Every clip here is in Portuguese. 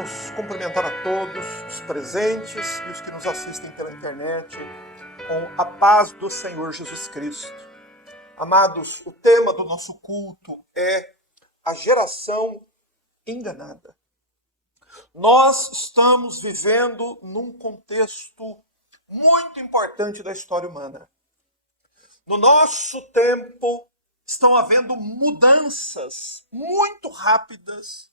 Queremos cumprimentar a todos os presentes e os que nos assistem pela internet com a paz do Senhor Jesus Cristo. Amados, o tema do nosso culto é a geração enganada. Nós estamos vivendo num contexto muito importante da história humana. No nosso tempo, estão havendo mudanças muito rápidas,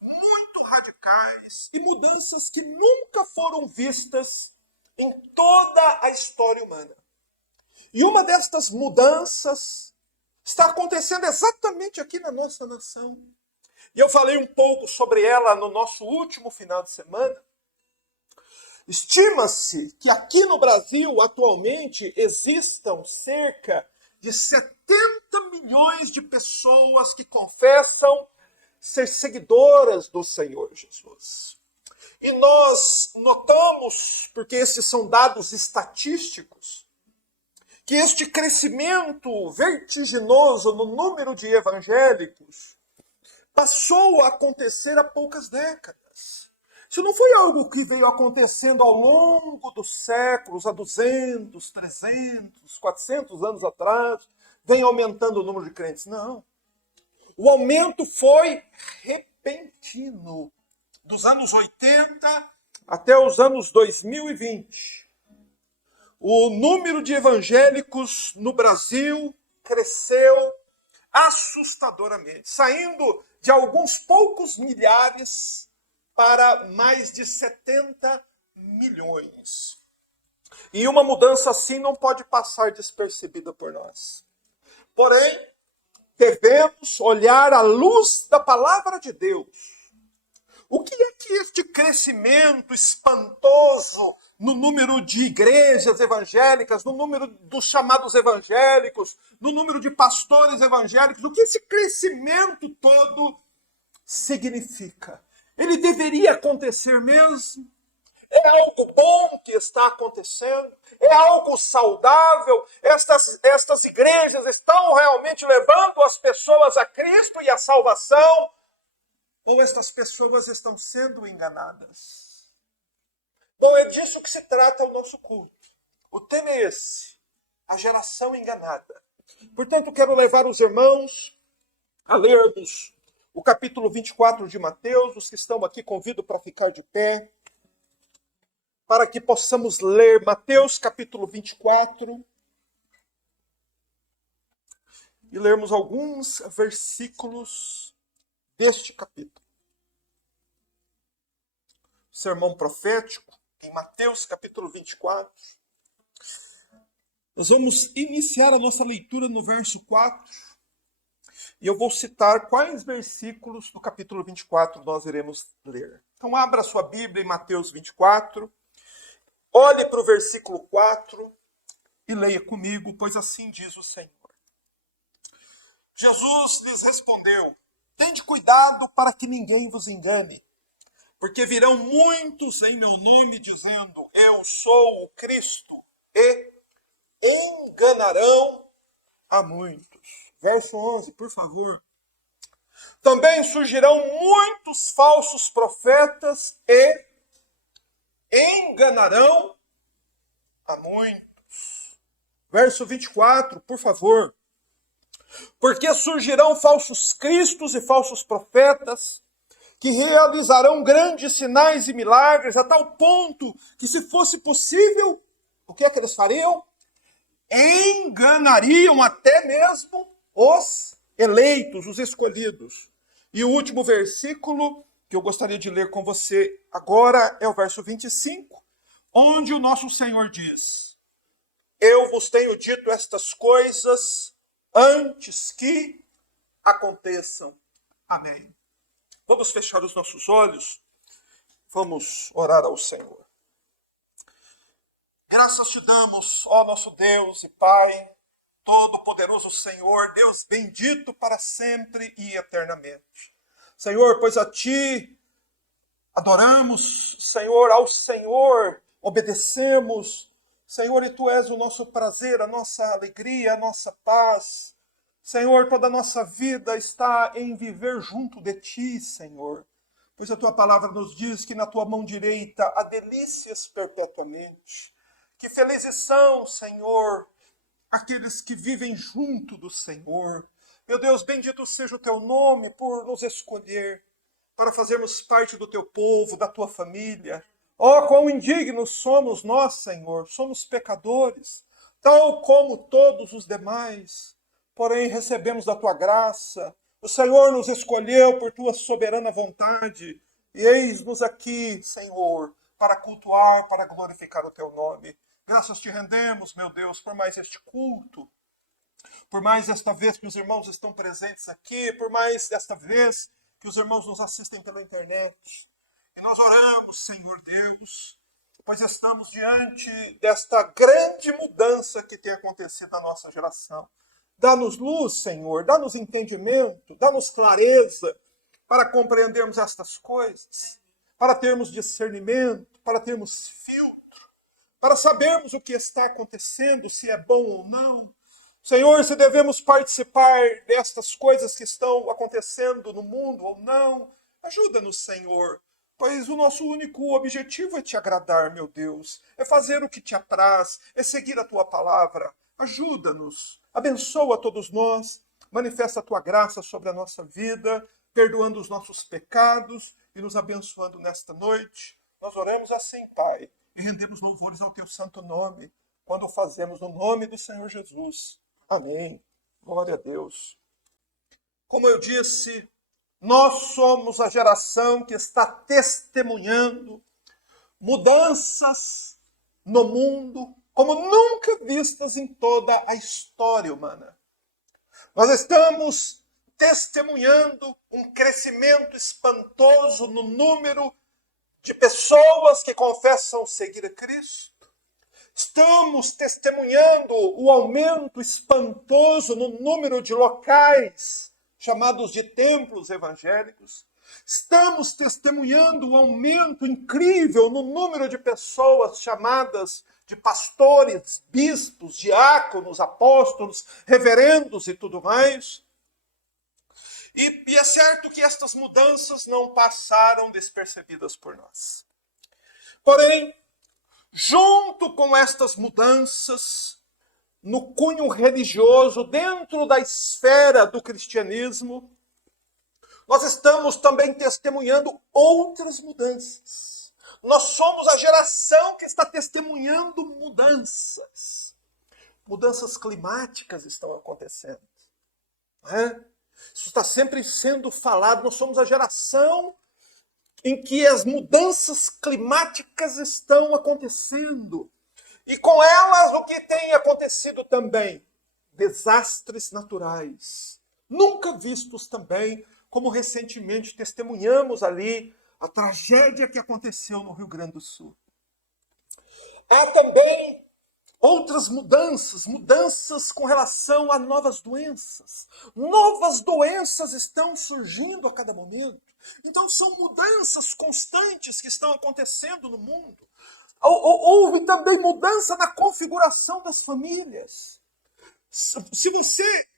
muito radicais e mudanças que nunca foram vistas em toda a história humana. E uma destas mudanças está acontecendo exatamente aqui na nossa nação. E eu falei um pouco sobre ela no nosso último final de semana. Estima-se que aqui no Brasil, atualmente, existam cerca de 70 milhões de pessoas que confessam ser seguidoras do Senhor Jesus. E nós notamos, porque esses são dados estatísticos, que este crescimento vertiginoso no número de evangélicos passou a acontecer há poucas décadas. Isso não foi algo que veio acontecendo ao longo dos séculos, há 200, 300, 400 anos atrás, vem aumentando o número de crentes. Não. O aumento foi repentino, dos anos 80 até os anos 2020. O número de evangélicos no Brasil cresceu assustadoramente, saindo de alguns poucos milhares para mais de 70 milhões. E uma mudança assim não pode passar despercebida por nós. Porém, devemos olhar à luz da palavra de Deus. O que é que este crescimento espantoso no número de igrejas evangélicas, no número dos chamados evangélicos, no número de pastores evangélicos, o que esse crescimento todo significa? Ele deveria acontecer mesmo? É algo bom que está acontecendo? É algo saudável? Estas igrejas estão realmente levando as pessoas a Cristo e a salvação? Ou estas pessoas estão sendo enganadas? Bom, é disso que se trata o nosso culto. O tema é esse, a geração enganada. Portanto, quero levar os irmãos a lermos o capítulo 24 de Mateus. Os que estão aqui convido para ficar de pé, para que possamos ler Mateus capítulo 24 e lermos alguns versículos deste capítulo. Sermão profético em Mateus capítulo 24. Nós vamos iniciar a nossa leitura no verso 4. E eu vou citar quais versículos do capítulo 24 nós iremos ler. Então abra sua Bíblia em Mateus 24. Olhe para o versículo 4 e leia comigo, pois assim diz o Senhor. Jesus lhes respondeu: tende cuidado para que ninguém vos engane, porque virão muitos em meu nome dizendo, eu sou o Cristo, e enganarão a muitos. Verso 11, por favor. Também surgirão muitos falsos profetas e enganarão a muitos. Verso 24, por favor. Porque surgirão falsos cristos e falsos profetas, que realizarão grandes sinais e milagres, a tal ponto que, se fosse possível, o que é que eles fariam? Enganariam até mesmo os eleitos, os escolhidos. E o último versículo que eu gostaria de ler com você agora é o verso 25, onde o nosso Senhor diz: eu vos tenho dito estas coisas antes que aconteçam. Amém. Vamos fechar os nossos olhos, vamos orar ao Senhor. Graças te damos, ó nosso Deus e Pai, Todo-Poderoso Senhor, Deus bendito para sempre e eternamente. Senhor, pois a Ti adoramos, Senhor, ao Senhor obedecemos, Senhor, e Tu és o nosso prazer, a nossa alegria, a nossa paz. Senhor, toda a nossa vida está em viver junto de Ti, Senhor. Pois a tua palavra nos diz que na tua mão direita há delícias perpetuamente. Que felizes são, Senhor, aqueles que vivem junto do Senhor. Meu Deus, bendito seja o teu nome por nos escolher, para fazermos parte do teu povo, da tua família. Oh, quão indignos somos nós, Senhor, somos pecadores, tal como todos os demais. Porém, recebemos da tua graça. O Senhor nos escolheu por tua soberana vontade. E eis-nos aqui, Senhor, para cultuar, para glorificar o teu nome. Graças te rendemos, meu Deus, por mais este culto, por mais esta vez que os irmãos estão presentes aqui, por mais esta vez que os irmãos nos assistem pela internet. E nós oramos, Senhor Deus, pois estamos diante desta grande mudança que tem acontecido na nossa geração. Dá-nos luz, Senhor, dá-nos entendimento, dá-nos clareza para compreendermos estas coisas, para termos discernimento, para termos filtro, para sabermos o que está acontecendo, se é bom ou não. Senhor, se devemos participar destas coisas que estão acontecendo no mundo ou não, ajuda-nos, Senhor, pois o nosso único objetivo é te agradar, meu Deus, é fazer o que te apraz, é seguir a tua palavra. Ajuda-nos, abençoa todos nós, manifesta a tua graça sobre a nossa vida, perdoando os nossos pecados e nos abençoando nesta noite. Nós oramos assim, Pai, e rendemos louvores ao teu santo nome, quando o fazemos no nome do Senhor Jesus. Amém. Glória a Deus. Como eu disse, nós somos a geração que está testemunhando mudanças no mundo como nunca vistas em toda a história humana. Nós estamos testemunhando um crescimento espantoso no número de pessoas que confessam seguir a Cristo. Estamos testemunhando o aumento espantoso no número de locais chamados de templos evangélicos. Estamos testemunhando o aumento incrível no número de pessoas chamadas de pastores, bispos, diáconos, apóstolos, reverendos e tudo mais. E é certo que estas mudanças não passaram despercebidas por nós. Porém, junto com estas mudanças, no cunho religioso, dentro da esfera do cristianismo, nós estamos também testemunhando outras mudanças. Nós somos a geração que está testemunhando mudanças. Mudanças climáticas estão acontecendo. Não é? Isso está sempre sendo falado. Nós somos a geração em que as mudanças climáticas estão acontecendo. E com elas o que tem acontecido também? Desastres naturais. Nunca vistos também, como recentemente testemunhamos ali a tragédia que aconteceu no Rio Grande do Sul. Há também outras mudanças com relação a novas doenças. Novas doenças estão surgindo a cada momento. Então são mudanças constantes que estão acontecendo no mundo. Houve também mudança na configuração das famílias. Se você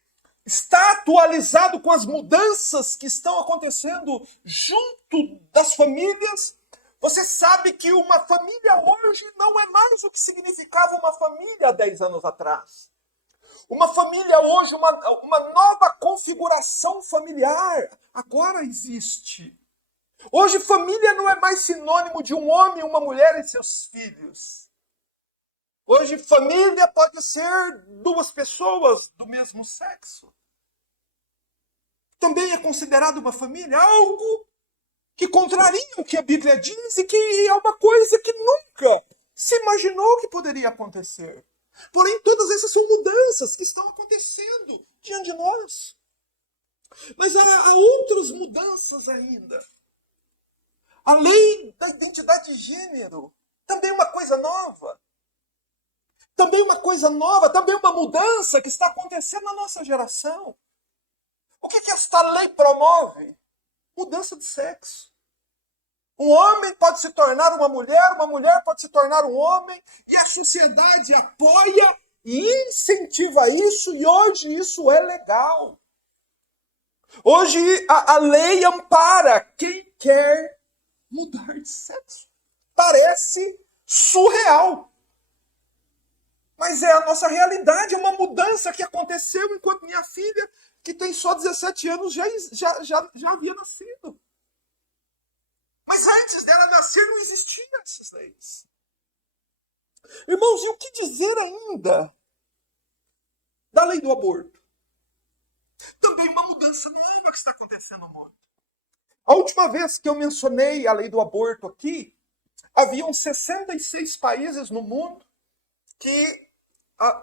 está atualizado com as mudanças que estão acontecendo junto das famílias, você sabe que uma família hoje não é mais o que significava uma família há 10 anos atrás. Uma família hoje, uma nova configuração familiar agora existe. Hoje família não é mais sinônimo de um homem, uma mulher e seus filhos. Hoje família pode ser 2 pessoas do mesmo sexo. Também é considerado uma família algo que contraria o que a Bíblia diz e que é uma coisa que nunca se imaginou que poderia acontecer. Porém, todas essas são mudanças que estão acontecendo diante de nós. Mas há outras mudanças ainda. A lei da identidade de gênero, também uma coisa nova. Também uma coisa nova, também uma mudança que está acontecendo na nossa geração. O que esta lei promove? Mudança de sexo. Um homem pode se tornar uma mulher pode se tornar um homem, e a sociedade apoia e incentiva isso, e hoje isso é legal. Hoje a lei ampara quem quer mudar de sexo. Parece surreal. Mas é a nossa realidade, é uma mudança que aconteceu enquanto minha filha, que tem só 17 anos, já havia nascido. Mas antes dela nascer não existiam essas leis. Irmãos, e o que dizer ainda da lei do aborto? Também uma mudança nova que está acontecendo no mundo. A última vez que eu mencionei a lei do aborto aqui, haviam 66 países no mundo que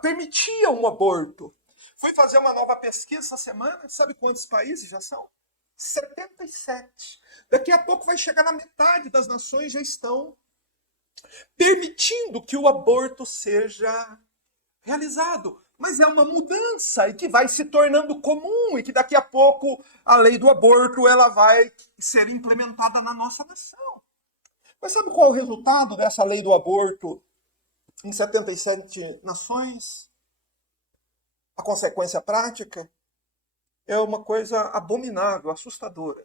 permitiam o aborto. Fui fazer uma nova pesquisa essa semana, sabe quantos países já são? 77. Daqui a pouco vai chegar na metade das nações já estão permitindo que o aborto seja realizado. Mas é uma mudança e que vai se tornando comum e que daqui a pouco a lei do aborto ela vai ser implementada na nossa nação. Mas sabe qual é o resultado dessa lei do aborto em 77 nações? A consequência prática é uma coisa abominável, assustadora.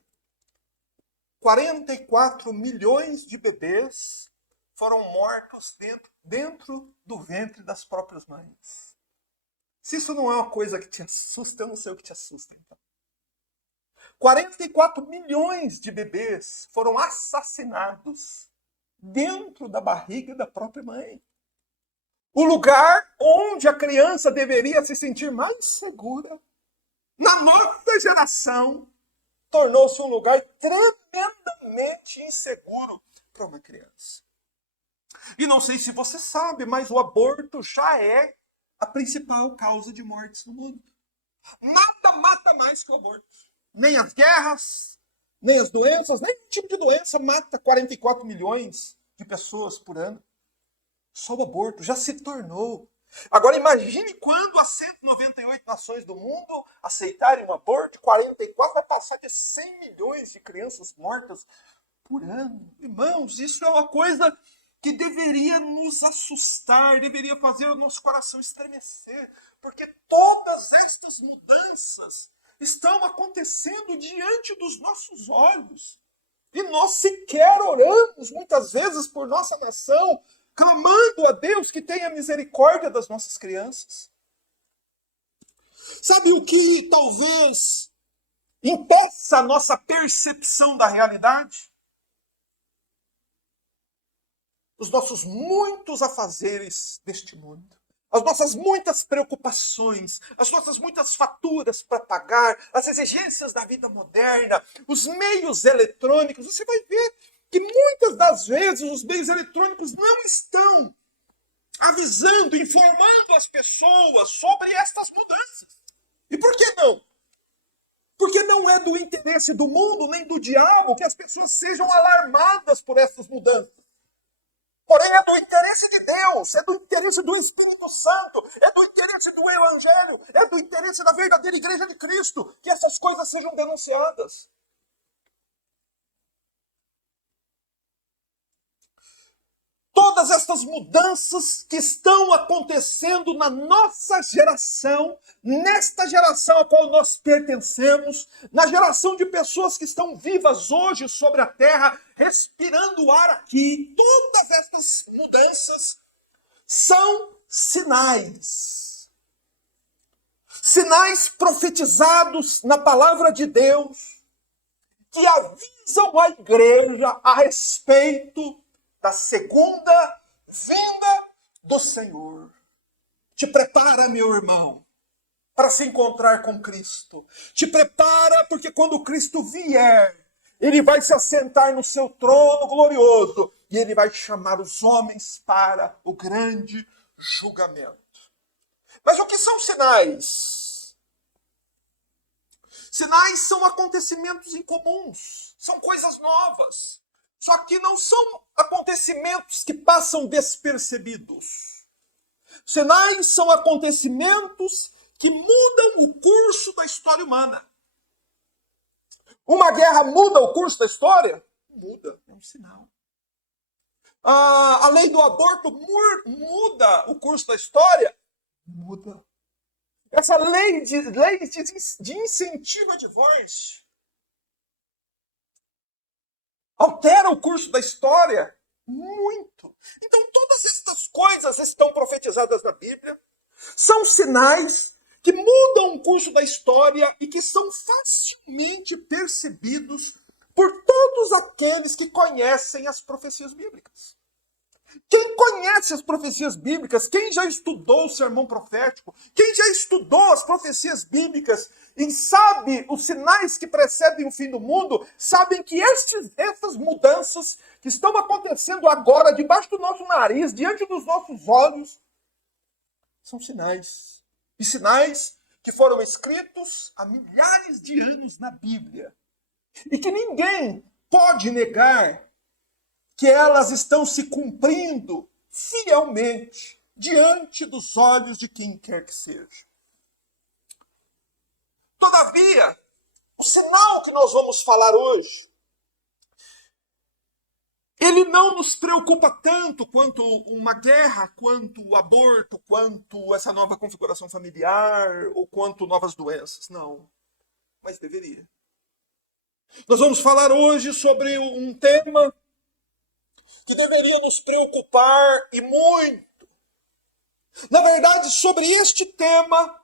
44 milhões de bebês foram mortos dentro do ventre das próprias mães. Se isso não é uma coisa que te assusta, eu não sei o que te assusta, então. 44 milhões de bebês foram assassinados dentro da barriga da própria mãe. O lugar onde a criança deveria se sentir mais segura, na nossa geração, tornou-se um lugar tremendamente inseguro para uma criança. E não sei se você sabe, mas o aborto já é a principal causa de mortes no mundo. Nada mata mais que o aborto. Nem as guerras, nem as doenças, nem nenhum tipo de doença mata 44 milhões de pessoas por ano. Só o aborto já se tornou. Agora imagine quando as 198 nações do mundo aceitarem um aborto, 44 vai passar de 100 milhões de crianças mortas por ano. Irmãos, isso é uma coisa que deveria nos assustar, deveria fazer o nosso coração estremecer, porque todas estas mudanças estão acontecendo diante dos nossos olhos. E nós sequer oramos muitas vezes por nossa nação, clamando a Deus que tenha misericórdia das nossas crianças. Sabe o que talvez impeça a nossa percepção da realidade? Os nossos muitos afazeres deste mundo. As nossas muitas preocupações, as nossas muitas faturas para pagar, as exigências da vida moderna, os meios eletrônicos. Você vai ver que muitas das vezes os meios eletrônicos não estão avisando, informando as pessoas sobre estas mudanças. E por que não? Porque não é do interesse do mundo nem do diabo que as pessoas sejam alarmadas por essas mudanças. Porém, é do interesse de Deus, é do interesse do Espírito Santo, é do interesse do Evangelho, é do interesse da verdadeira Igreja de Cristo que essas coisas sejam denunciadas. Todas estas mudanças que estão acontecendo na nossa geração, nesta geração a qual nós pertencemos, na geração de pessoas que estão vivas hoje sobre a terra, respirando o ar aqui, todas estas mudanças são sinais. Sinais profetizados na palavra de Deus, que avisam a igreja a respeito da segunda vinda do Senhor. Te prepara, meu irmão, para se encontrar com Cristo. Te prepara, porque quando Cristo vier, ele vai se assentar no seu trono glorioso e ele vai chamar os homens para o grande julgamento. Mas o que são sinais? Sinais são acontecimentos incomuns, são coisas novas. Só que não são acontecimentos que passam despercebidos. Sinais são acontecimentos que mudam o curso da história humana. Uma guerra muda o curso da história? Muda, é um sinal. A lei do aborto muda o curso da história? Muda. Essa lei de incentivo ao divórcio Altera o curso da história? Muito. Então, todas estas coisas estão profetizadas na Bíblia. São sinais que mudam o curso da história e que são facilmente percebidos por todos aqueles que conhecem as profecias bíblicas. Quem conhece as profecias bíblicas, quem já estudou o sermão profético, quem já estudou as profecias bíblicas e sabe os sinais que precedem o fim do mundo, sabem que essas mudanças que estão acontecendo agora, debaixo do nosso nariz, diante dos nossos olhos, são sinais. E sinais que foram escritos há milhares de anos na Bíblia. E que ninguém pode negar que elas estão se cumprindo fielmente diante dos olhos de quem quer que seja. Todavia, o sinal que nós vamos falar hoje, ele não nos preocupa tanto quanto uma guerra, quanto o aborto, quanto essa nova configuração familiar, ou quanto novas doenças. Não, mas deveria. Nós vamos falar hoje sobre um tema que deveria nos preocupar e muito. Na verdade, sobre este tema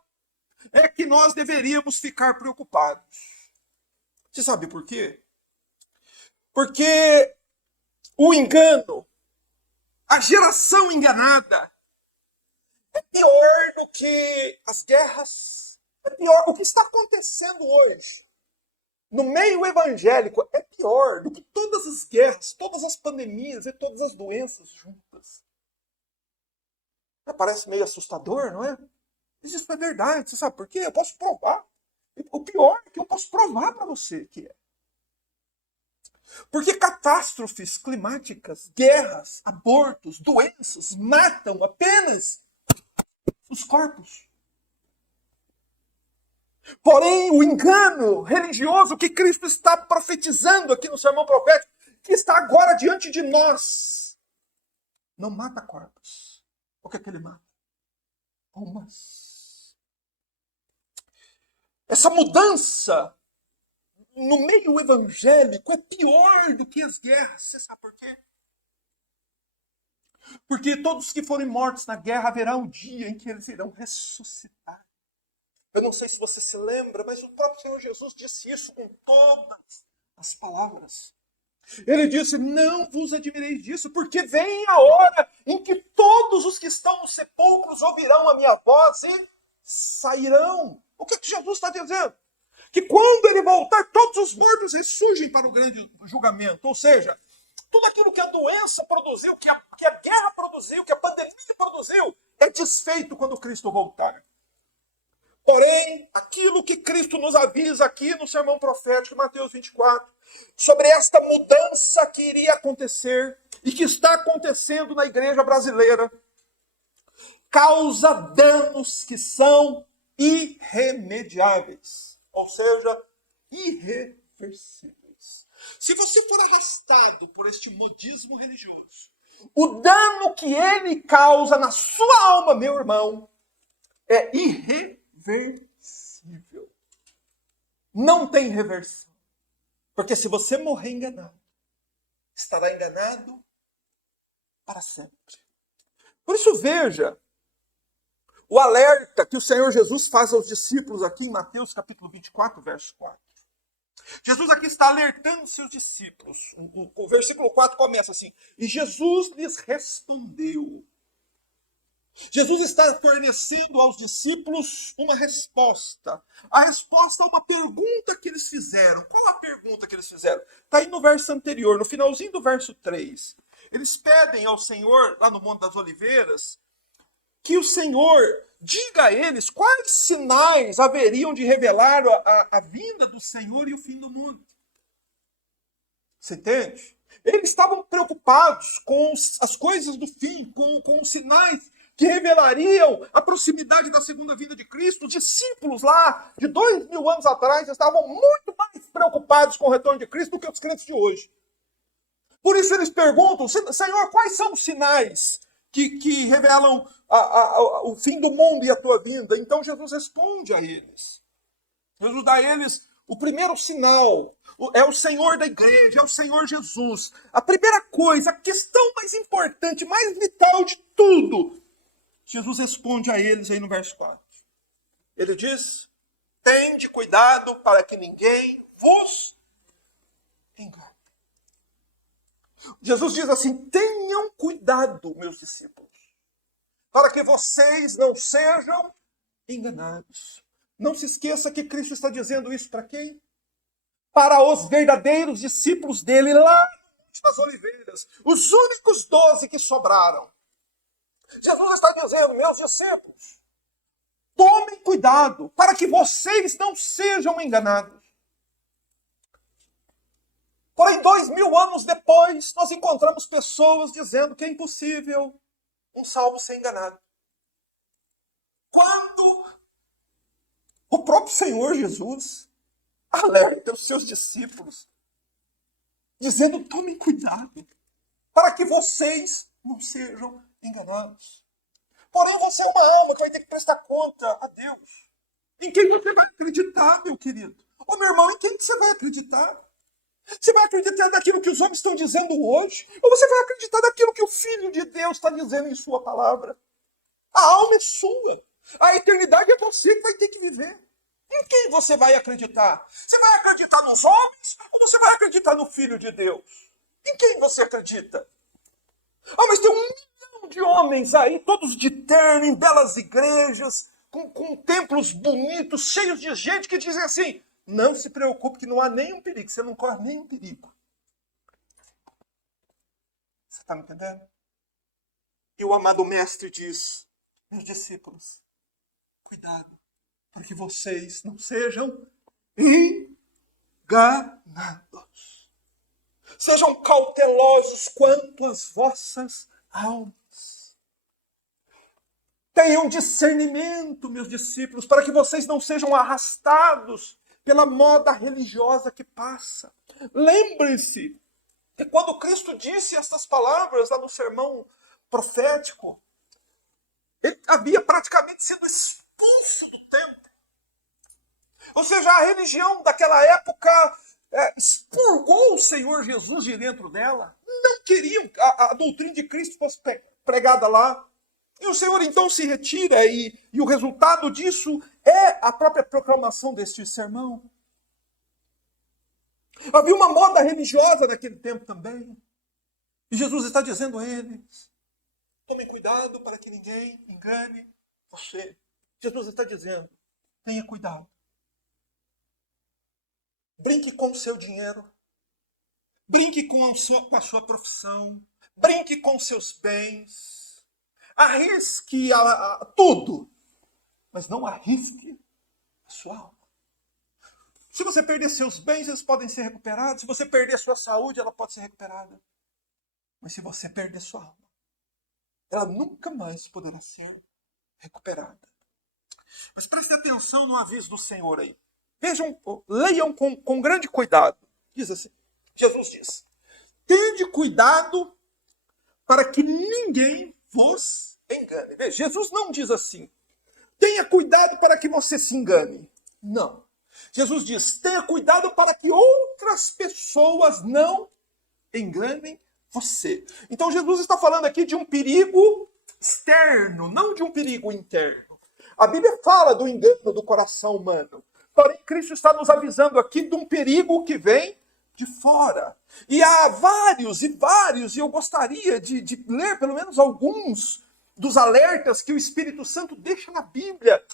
é que nós deveríamos ficar preocupados. Você sabe por quê? Porque o engano, a geração enganada, é pior do que as guerras, é pior. O que está acontecendo hoje no meio evangélico é pior do que todas as guerras, todas as pandemias e todas as doenças juntas. Parece meio assustador, não é? Mas isso é verdade. Você sabe por quê? Eu posso provar. O pior é que eu posso provar para você que é. Porque catástrofes climáticas, guerras, abortos, doenças matam apenas os corpos. Porém, o engano religioso que Cristo está profetizando aqui no sermão profético, que está agora diante de nós, não mata corpos. O que é que ele mata? Almas. Essa mudança no meio evangélico é pior do que as guerras. Você sabe por quê? Porque todos que forem mortos na guerra haverá um dia em que eles irão ressuscitar. Eu não sei se você se lembra, mas o próprio Senhor Jesus disse isso com todas as palavras. Ele disse, não vos admireis disso, porque vem a hora em que todos os que estão nos sepulcros ouvirão a minha voz e sairão. O que Jesus está dizendo? Que quando ele voltar, todos os mortos ressurgem para o grande julgamento. Ou seja, tudo aquilo que a doença produziu, que a guerra produziu, que a pandemia produziu, é desfeito quando Cristo voltar. Porém, aquilo que Cristo nos avisa aqui no sermão profético, Mateus 24, sobre esta mudança que iria acontecer e que está acontecendo na igreja brasileira, causa danos que são irremediáveis, ou seja, irreversíveis. Se você for arrastado por este modismo religioso, o dano que ele causa na sua alma, meu irmão, é irreversível. Não tem reversão. Porque se você morrer enganado, estará enganado para sempre. Por isso veja o alerta que o Senhor Jesus faz aos discípulos aqui em Mateus capítulo 24, verso 4. Jesus aqui está alertando seus discípulos. O versículo 4 começa assim: e Jesus lhes respondeu. Jesus está fornecendo aos discípulos uma resposta. A resposta a uma pergunta que eles fizeram. Qual a pergunta que eles fizeram? Está aí no verso anterior, no finalzinho do verso 3. Eles pedem ao Senhor, lá no Monte das Oliveiras, que o Senhor diga a eles quais sinais haveriam de revelar a vinda do Senhor e o fim do mundo. Você entende? Eles estavam preocupados com as coisas do fim, com os sinais que revelariam a proximidade da segunda vinda de Cristo. Os discípulos lá, de 2000 anos atrás, estavam muito mais preocupados com o retorno de Cristo do que os crentes de hoje. Por isso eles perguntam, Senhor, quais são os sinais que revelam o fim do mundo e a tua vinda? Então Jesus responde a eles. Jesus dá a eles O primeiro sinal é o Senhor da igreja, é o Senhor Jesus. A primeira coisa, a questão mais importante, mais vital de tudo, Jesus responde a eles aí no verso 4. Ele diz: tende cuidado para que ninguém vos engane. Jesus diz assim: tenham cuidado, meus discípulos, para que vocês não sejam enganados. Não se esqueça que Cristo está dizendo isso para quem? Para os verdadeiros discípulos dele lá no Monte das Oliveiras, os únicos 12 que sobraram. Jesus está dizendo: meus discípulos, tomem cuidado para que vocês não sejam enganados. Porém, 2000 anos depois, nós encontramos pessoas dizendo que é impossível um salvo ser enganado. Quando o próprio Senhor Jesus alerta os seus discípulos, dizendo: tomem cuidado para que vocês não sejam enganados. Porém, você é uma alma que vai ter que prestar conta a Deus. Em quem você vai acreditar, meu querido? Ô, meu irmão, em quem você vai acreditar? Você vai acreditar naquilo que os homens estão dizendo hoje? Ou você vai acreditar naquilo que o Filho de Deus está dizendo em sua palavra? A alma é sua. A eternidade é você que vai ter que viver. Em quem você vai acreditar? Você vai acreditar nos homens ou você vai acreditar no Filho de Deus? Em quem você acredita? Ah, mas tem 1 milhão de homens aí, todos de terno, em belas igrejas, com templos bonitos, cheios de gente que dizem assim: não se preocupe que não há nenhum perigo, você não corre nenhum perigo. Você está me entendendo? E o amado mestre diz: meus discípulos, cuidado, para que vocês não sejam enganados. Sejam cautelosos quanto às vossas almas. Tenham discernimento, meus discípulos, para que vocês não sejam arrastados pela moda religiosa que passa. Lembre-se que quando Cristo disse estas palavras lá no sermão profético, ele havia praticamente sido expulso do templo. Ou seja, a religião daquela época expurgou o Senhor Jesus de dentro dela. Não queriam que a doutrina de Cristo fosse pregada lá. E o Senhor então se retira e o resultado disso é a própria proclamação deste sermão. Havia uma moda religiosa naquele tempo também. E Jesus está dizendo a eles: tomem cuidado para que ninguém engane você. Jesus está dizendo: tenha cuidado. Brinque com o seu dinheiro. Brinque com a sua profissão. Brinque com seus bens. Arrisque tudo. Mas não arrisque a sua alma. Se você perder seus bens, eles podem ser recuperados. Se você perder sua saúde, ela pode ser recuperada. Mas se você perder sua alma, ela nunca mais poderá ser recuperada. Mas prestem atenção no aviso do Senhor aí. Vejam, leiam com grande cuidado. Diz assim, Jesus diz: tende cuidado para que ninguém vos engane. Veja, Jesus não diz assim: tenha cuidado para que você se engane. Não. Jesus diz: tenha cuidado para que outras pessoas não enganem você. Então Jesus está falando aqui de um perigo externo, não de um perigo interno. A Bíblia fala do engano do coração humano. Porém, Cristo está nos avisando aqui de um perigo que vem de fora. E há vários, e eu gostaria de ler pelo menos alguns dos alertas que o Espírito Santo deixa na Bíblia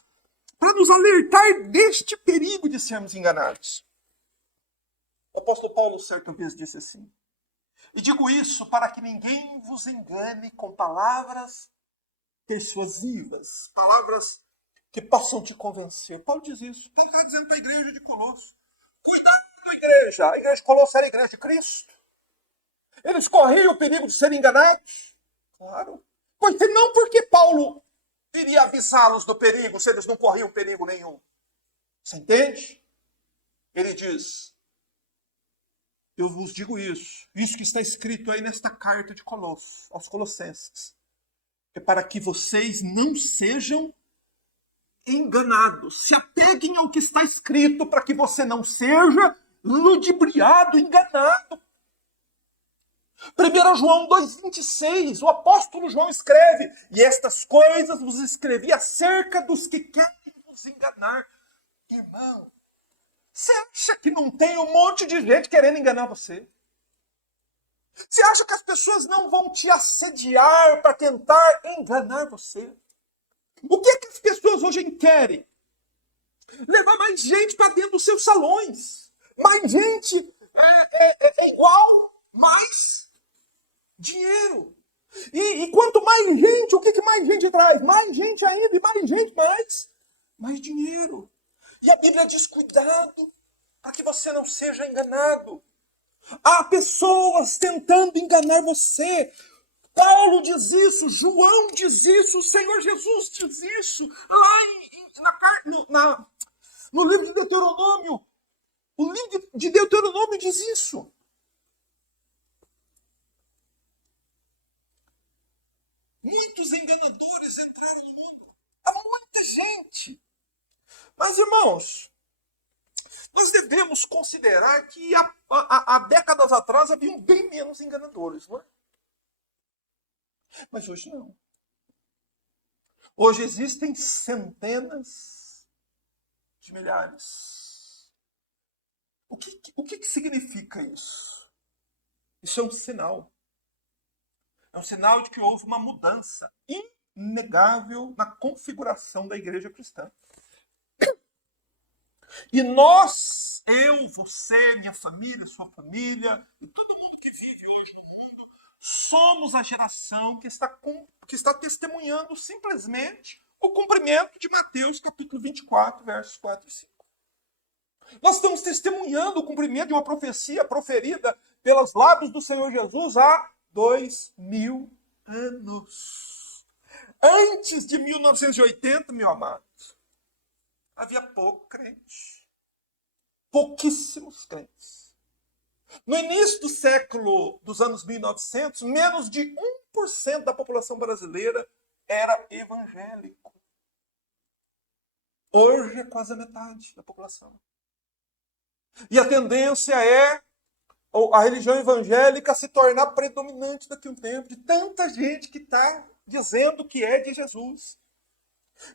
para nos alertar deste perigo de sermos enganados. O apóstolo Paulo certa vez disse assim: e digo isso para que ninguém vos engane com palavras persuasivas, palavras que possam te convencer. Paulo diz isso. Paulo está dizendo para a igreja de Colosso: cuidado, igreja. A igreja de Colosso era a igreja de Cristo. Eles corriam o perigo de serem enganados. Claro. Pois não porque Paulo iria avisá-los do perigo, se eles não corriam perigo nenhum. Você entende? Ele diz: eu vos digo isso que está escrito aí nesta carta de Colossos, aos Colossenses, é para que vocês não sejam enganados. Se apeguem ao que está escrito para que você não seja ludibriado, enganado. 1 João 2,26, o apóstolo João escreve: e estas coisas vos escrevi acerca dos que querem vos enganar. Irmão, você acha que não tem um monte de gente querendo enganar você? Você acha que as pessoas não vão te assediar para tentar enganar você? O que é que as pessoas hoje querem? Levar mais gente para dentro dos seus salões. Mais gente é igual, mais dinheiro. E quanto mais gente, o que mais gente traz? Mais gente ainda, e mais gente, mais dinheiro. E a Bíblia diz: cuidado para que você não seja enganado. Há pessoas tentando enganar você. Paulo diz isso, João diz isso, o Senhor Jesus diz isso. Lá no livro de Deuteronômio, o livro de Deuteronômio diz isso. Muitos enganadores entraram no mundo. Há muita gente. Mas, irmãos, nós devemos considerar que há décadas atrás haviam bem menos enganadores, não é? Mas hoje não. Hoje existem centenas de milhares. O que significa isso? Isso é um sinal. É um sinal de que houve uma mudança inegável na configuração da igreja cristã. E nós, eu, você, minha família, sua família, e todo mundo que vive hoje no mundo, somos a geração que está testemunhando simplesmente o cumprimento de Mateus capítulo 24, versos 4 e 5. Nós estamos testemunhando o cumprimento de uma profecia proferida pelos lábios do Senhor Jesus há 2000 anos. Antes de 1980, meu amado, havia pouco crente. Pouquíssimos crentes. No início do século, dos anos 1900, menos de 1% da população brasileira era evangélico. Hoje é quase a metade da população. E a tendência é a religião evangélica se tornar predominante daqui a um tempo, de tanta gente que está dizendo que é de Jesus.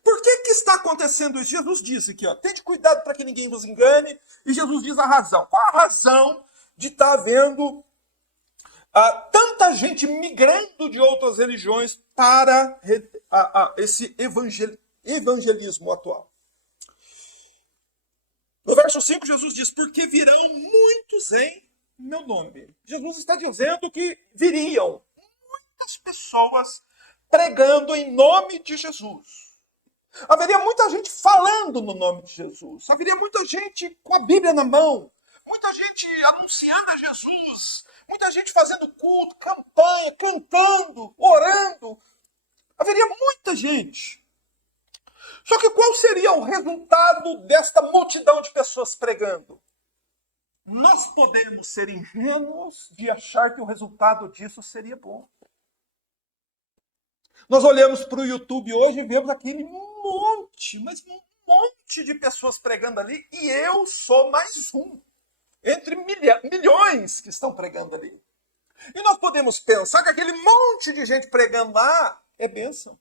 Por que está acontecendo isso? Jesus disse aqui, tende cuidado para que ninguém vos engane, e Jesus diz a razão. Qual a razão de estar havendo tanta gente migrando de outras religiões para esse evangelismo atual? No verso 5, Jesus diz: porque virão muitos em meu nome. Jesus está dizendo que viriam muitas pessoas pregando em nome de Jesus. Haveria muita gente falando no nome de Jesus. Haveria muita gente com a Bíblia na mão. Muita gente anunciando a Jesus. Muita gente fazendo culto, campanha, cantando, orando. Haveria muita gente. Só que qual seria o resultado desta multidão de pessoas pregando? Nós podemos ser ingênuos de achar que o resultado disso seria bom. Nós olhamos para o YouTube hoje e vemos aquele mas um monte de pessoas pregando ali, e eu sou mais um, entre milhões que estão pregando ali. E nós podemos pensar que aquele monte de gente pregando lá é bênção.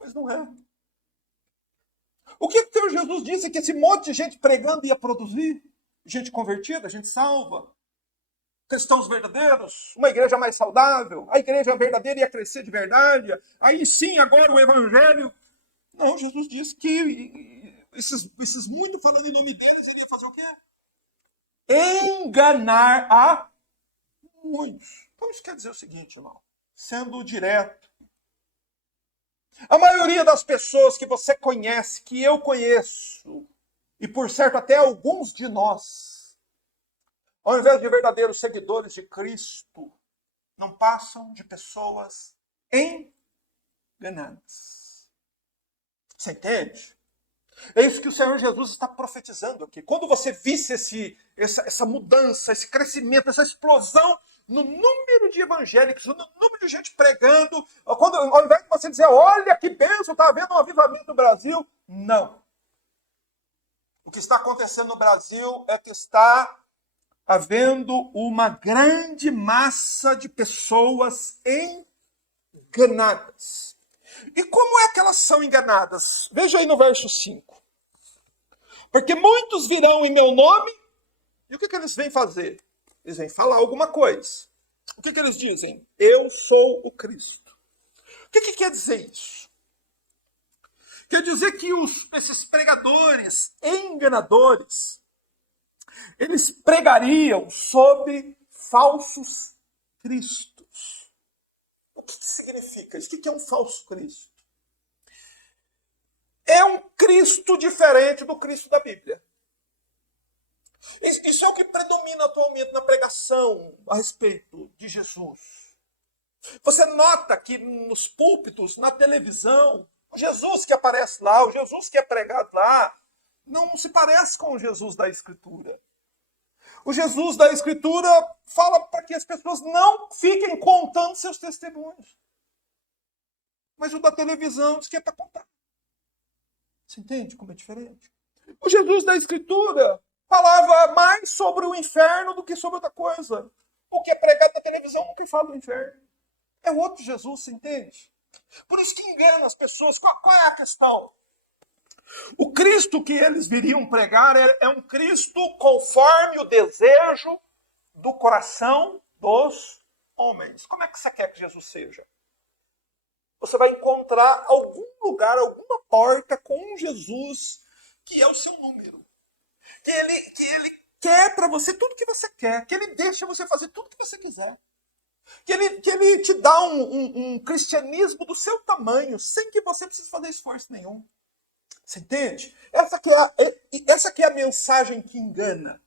Mas não é. O que o Senhor Jesus disse que esse monte de gente pregando ia produzir? Gente convertida, gente salva. Cristãos verdadeiros, uma igreja mais saudável, a igreja verdadeira ia crescer de verdade, aí sim, agora o evangelho. Não, Jesus disse que esses muito falando em nome deles, ele ia fazer o quê? Enganar a muitos. Então isso quer dizer o seguinte, irmão, sendo direto. A maioria das pessoas que você conhece, que eu conheço, e por certo até alguns de nós, ao invés de verdadeiros seguidores de Cristo, não passam de pessoas enganadas. Você entende? É isso que o Senhor Jesus está profetizando aqui. Quando você visse essa mudança, esse crescimento, essa explosão no número de evangélicos, no número de gente pregando, quando, ao invés de você dizer, olha que bênção, está havendo um avivamento no Brasil. Não. O que está acontecendo no Brasil é que está havendo uma grande massa de pessoas enganadas. E como é que elas são enganadas? Veja aí no verso 5. Porque muitos virão em meu nome, e o que eles vêm fazer? Eles vêm falar alguma coisa. O que eles dizem? Eu sou o Cristo. O que quer dizer isso? Quer dizer que esses pregadores enganadores, eles pregariam sobre falsos cristos. O que significa isso? O que é um falso Cristo? É um Cristo diferente do Cristo da Bíblia. Isso é o que predomina atualmente na pregação a respeito de Jesus. Você nota que nos púlpitos, na televisão, o Jesus que aparece lá, o Jesus que é pregado lá, não se parece com o Jesus da Escritura. O Jesus da Escritura fala para que as pessoas não fiquem contando seus testemunhos. Mas o da televisão diz que é para contar. Você entende como é diferente? O Jesus da Escritura falava mais sobre o inferno do que sobre outra coisa. O que é pregado na televisão nunca fala do inferno. É outro Jesus, você entende? Por isso que engana as pessoas. Qual é a questão? O Cristo que eles viriam pregar é um Cristo conforme o desejo do coração dos homens. Como é que você quer que Jesus seja? Você vai encontrar algum lugar, alguma porta com um Jesus que é o seu número. Que ele quer para você tudo que você quer. Que ele deixa você fazer tudo que você quiser. Que ele te dá um cristianismo do seu tamanho, sem que você precise fazer esforço nenhum. Você entende? Essa que é a mensagem que engana.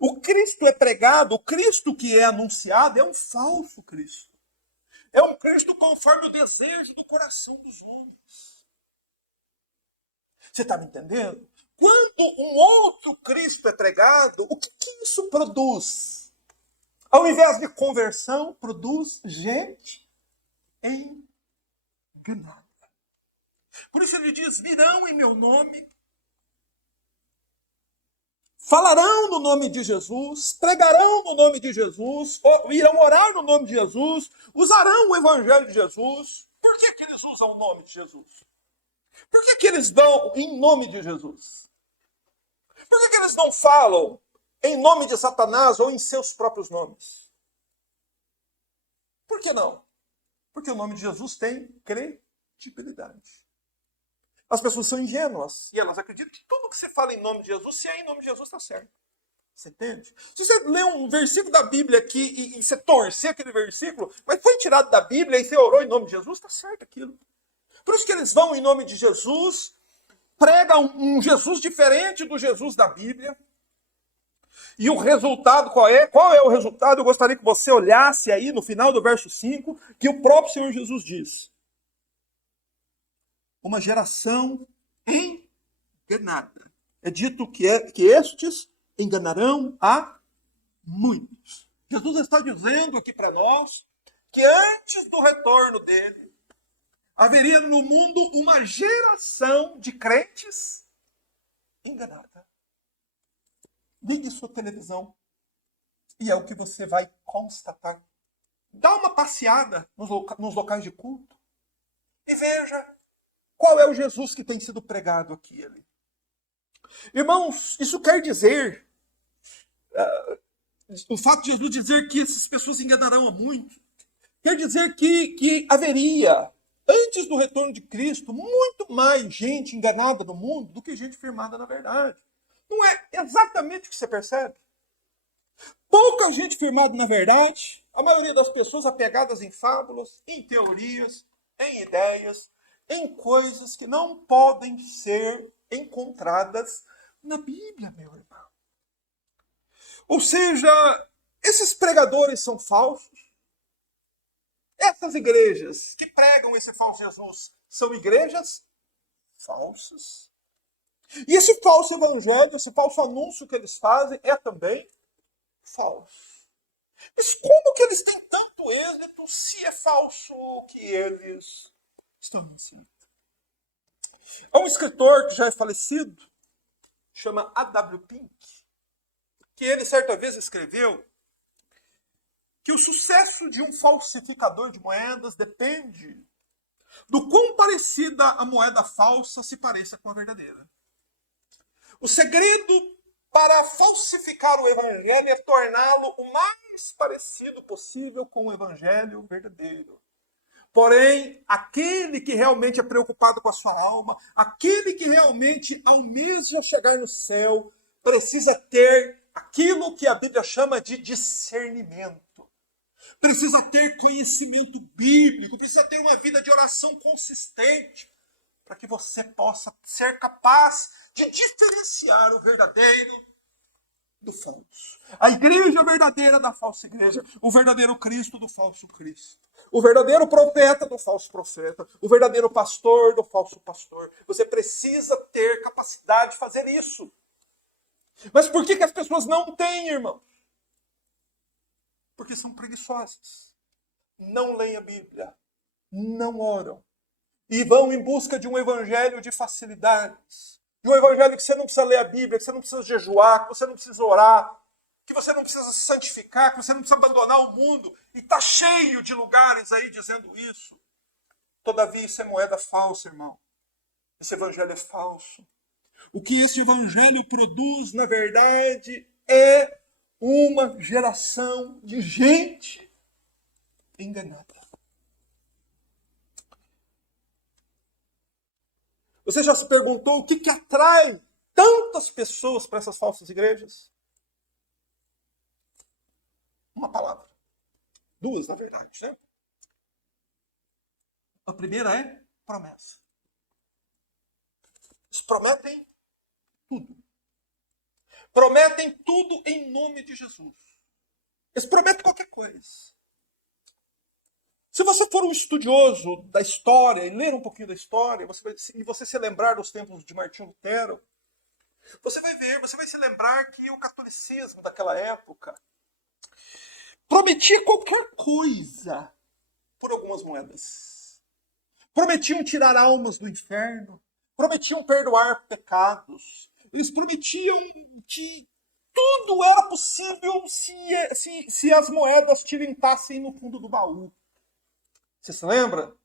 O Cristo é pregado, o Cristo que é anunciado é um falso Cristo. É um Cristo conforme o desejo do coração dos homens. Você está me entendendo? Quando um outro Cristo é pregado, o que isso produz? Ao invés de conversão, produz gente enganada. Por isso ele diz, virão em meu nome, falarão no nome de Jesus, pregarão no nome de Jesus, irão orar no nome de Jesus, usarão o evangelho de Jesus. Por que eles usam o nome de Jesus? Por que eles vão em nome de Jesus? Por que eles não falam em nome de Satanás ou em seus próprios nomes? Por que não? Porque o nome de Jesus tem credibilidade. As pessoas são ingênuas e elas acreditam que tudo que você fala em nome de Jesus, se é em nome de Jesus, está certo. Você entende? Se você lê um versículo da Bíblia aqui e você torcer aquele versículo, mas foi tirado da Bíblia e você orou em nome de Jesus, está certo aquilo. Por isso que eles vão em nome de Jesus, pregam um Jesus diferente do Jesus da Bíblia. E o resultado qual é? Qual é o resultado? Eu gostaria que você olhasse aí no final do verso 5, que o próprio Senhor Jesus diz. Uma geração enganada. É dito que estes enganarão a muitos. Jesus está dizendo aqui para nós que antes do retorno dele, haveria no mundo uma geração de crentes enganada. Ligue sua televisão e é o que você vai constatar. Dá uma passeada nos locais de culto e veja qual é o Jesus que tem sido pregado aqui. Irmãos, isso quer dizer, o fato de Jesus dizer que essas pessoas enganarão a muitos, quer dizer que haveria, antes do retorno de Cristo, muito mais gente enganada no mundo do que gente firmada na verdade. Não é exatamente o que você percebe? Pouca gente firmada na verdade, a maioria das pessoas apegadas em fábulas, em teorias, em ideias, em coisas que não podem ser encontradas na Bíblia, meu irmão. Ou seja, esses pregadores são falsos. Essas igrejas que pregam esse falso Jesus são igrejas falsas. E esse falso evangelho, esse falso anúncio que eles fazem é também falso. Mas como que eles têm tanto êxito se é falso o que eles estão anunciando? Há um escritor que já é falecido, chama A.W. Pink, que ele certa vez escreveu que o sucesso de um falsificador de moedas depende do quão parecida a moeda falsa se pareça com a verdadeira. O segredo para falsificar o evangelho é torná-lo o mais parecido possível com o evangelho verdadeiro. Porém, aquele que realmente é preocupado com a sua alma, aquele que realmente almeja chegar no céu, precisa ter aquilo que a Bíblia chama de discernimento. Precisa ter conhecimento bíblico, precisa ter uma vida de oração consistente, para que você possa ser capaz de diferenciar o verdadeiro do falso. A igreja verdadeira da falsa igreja, o verdadeiro Cristo do falso Cristo. O verdadeiro profeta do falso profeta, o verdadeiro pastor do falso pastor. Você precisa ter capacidade de fazer isso. Mas por que as pessoas não têm, irmão? Porque são preguiçosas. Não leem a Bíblia, não oram. E vão em busca de um evangelho de facilidades. De um evangelho que você não precisa ler a Bíblia, que você não precisa jejuar, que você não precisa orar, que você não precisa se santificar, que você não precisa abandonar o mundo. E está cheio de lugares aí dizendo isso. Todavia, isso é moeda falsa, irmão. Esse evangelho é falso. O que esse evangelho produz, na verdade, é uma geração de gente enganada. Você já se perguntou o que atrai tantas pessoas para essas falsas igrejas? Uma palavra. Duas, na verdade, né? A primeira é promessa. Eles prometem tudo. Prometem tudo em nome de Jesus. Eles prometem qualquer coisa. Se você for um estudioso da história e ler um pouquinho da história, e você se lembrar dos tempos de Martinho Lutero, você vai se lembrar que o catolicismo daquela época prometia qualquer coisa por algumas moedas. Prometiam tirar almas do inferno, prometiam perdoar pecados, eles prometiam que tudo era possível se as moedas tilintassem no fundo do baú. Você se lembra?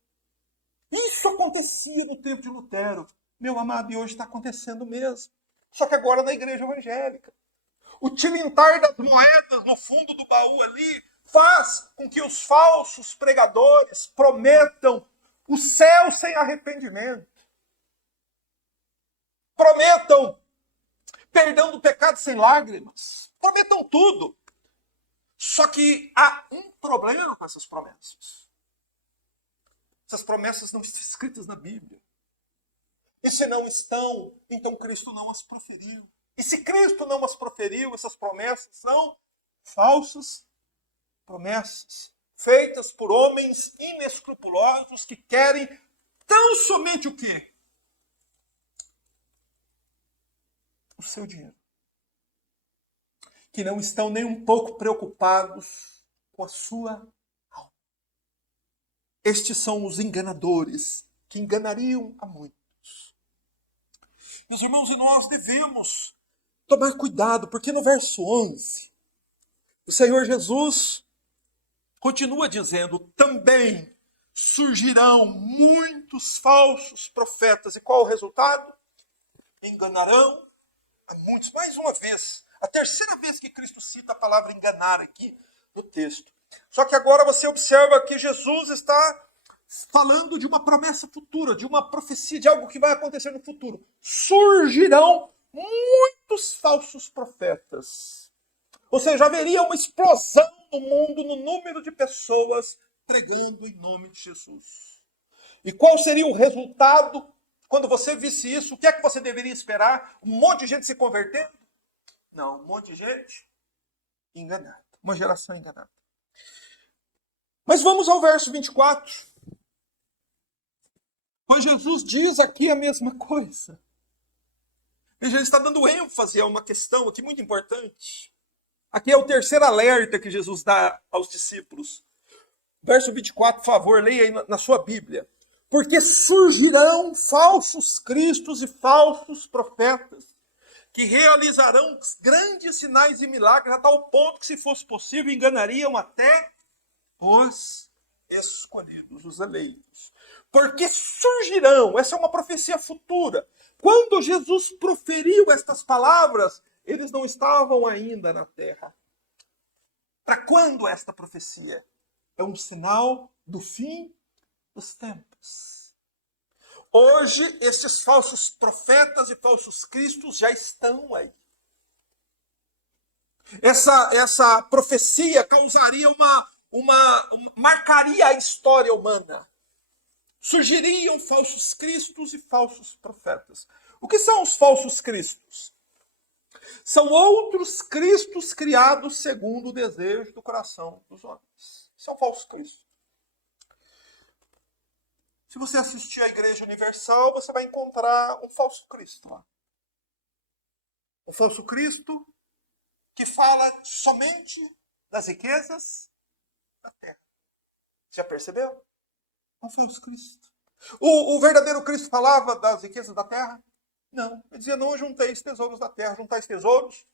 Isso acontecia no tempo de Lutero. Meu amado, e hoje está acontecendo mesmo. Só que agora na igreja evangélica. O tilintar das moedas no fundo do baú ali faz com que os falsos pregadores prometam o céu sem arrependimento. Prometam perdão do pecado sem lágrimas. Prometam tudo. Só que há um problema com essas promessas. Essas promessas não estão escritas na Bíblia. E se não estão, então Cristo não as proferiu. E se Cristo não as proferiu, essas promessas são falsas promessas, feitas por homens inescrupulosos que querem tão somente o quê? O seu dinheiro. Que não estão nem um pouco preocupados com a sua alma. Estes são os enganadores que enganariam a muitos. Meus irmãos, e nós devemos tomar cuidado, porque no verso 11, o Senhor Jesus continua dizendo, também surgirão muitos falsos profetas. E qual o resultado? Enganarão a muitos. Mais uma vez, a terceira vez que Cristo cita a palavra enganar aqui no texto. Só que agora você observa que Jesus está falando de uma promessa futura, de uma profecia, de algo que vai acontecer no futuro. Surgirão muitos falsos profetas. Ou seja, haveria uma explosão no mundo, no número de pessoas pregando em nome de Jesus. E qual seria o resultado quando você visse isso? O que é que você deveria esperar? Um monte de gente se convertendo? Não, um monte de gente enganada. Uma geração enganada. Mas vamos ao verso 24. Pois Jesus diz aqui a mesma coisa. Veja, ele está dando ênfase a uma questão aqui muito importante. Aqui é o terceiro alerta que Jesus dá aos discípulos. Verso 24, por favor, leia aí na sua Bíblia. Porque surgirão falsos cristos e falsos profetas, que realizarão grandes sinais e milagres, a tal ponto que, se fosse possível, enganariam até os escolhidos, os eleitos. Porque surgirão, essa é uma profecia futura. Quando Jesus proferiu estas palavras, eles não estavam ainda na terra. Para quando esta profecia? É um sinal do fim dos tempos. Hoje, esses falsos profetas e falsos cristos já estão aí. Essa profecia causaria marcaria a história humana. Surgiriam falsos cristos e falsos profetas. O que são os falsos cristos? São outros cristos criados segundo o desejo do coração dos homens. São falsos cristos. Se você assistir à Igreja Universal, você vai encontrar um falso Cristo lá. Um falso Cristo que fala somente das riquezas da terra. Já percebeu? Um falso Cristo. O verdadeiro Cristo falava das riquezas da terra? Não. Ele dizia, não junteis tesouros da terra, juntais tesouros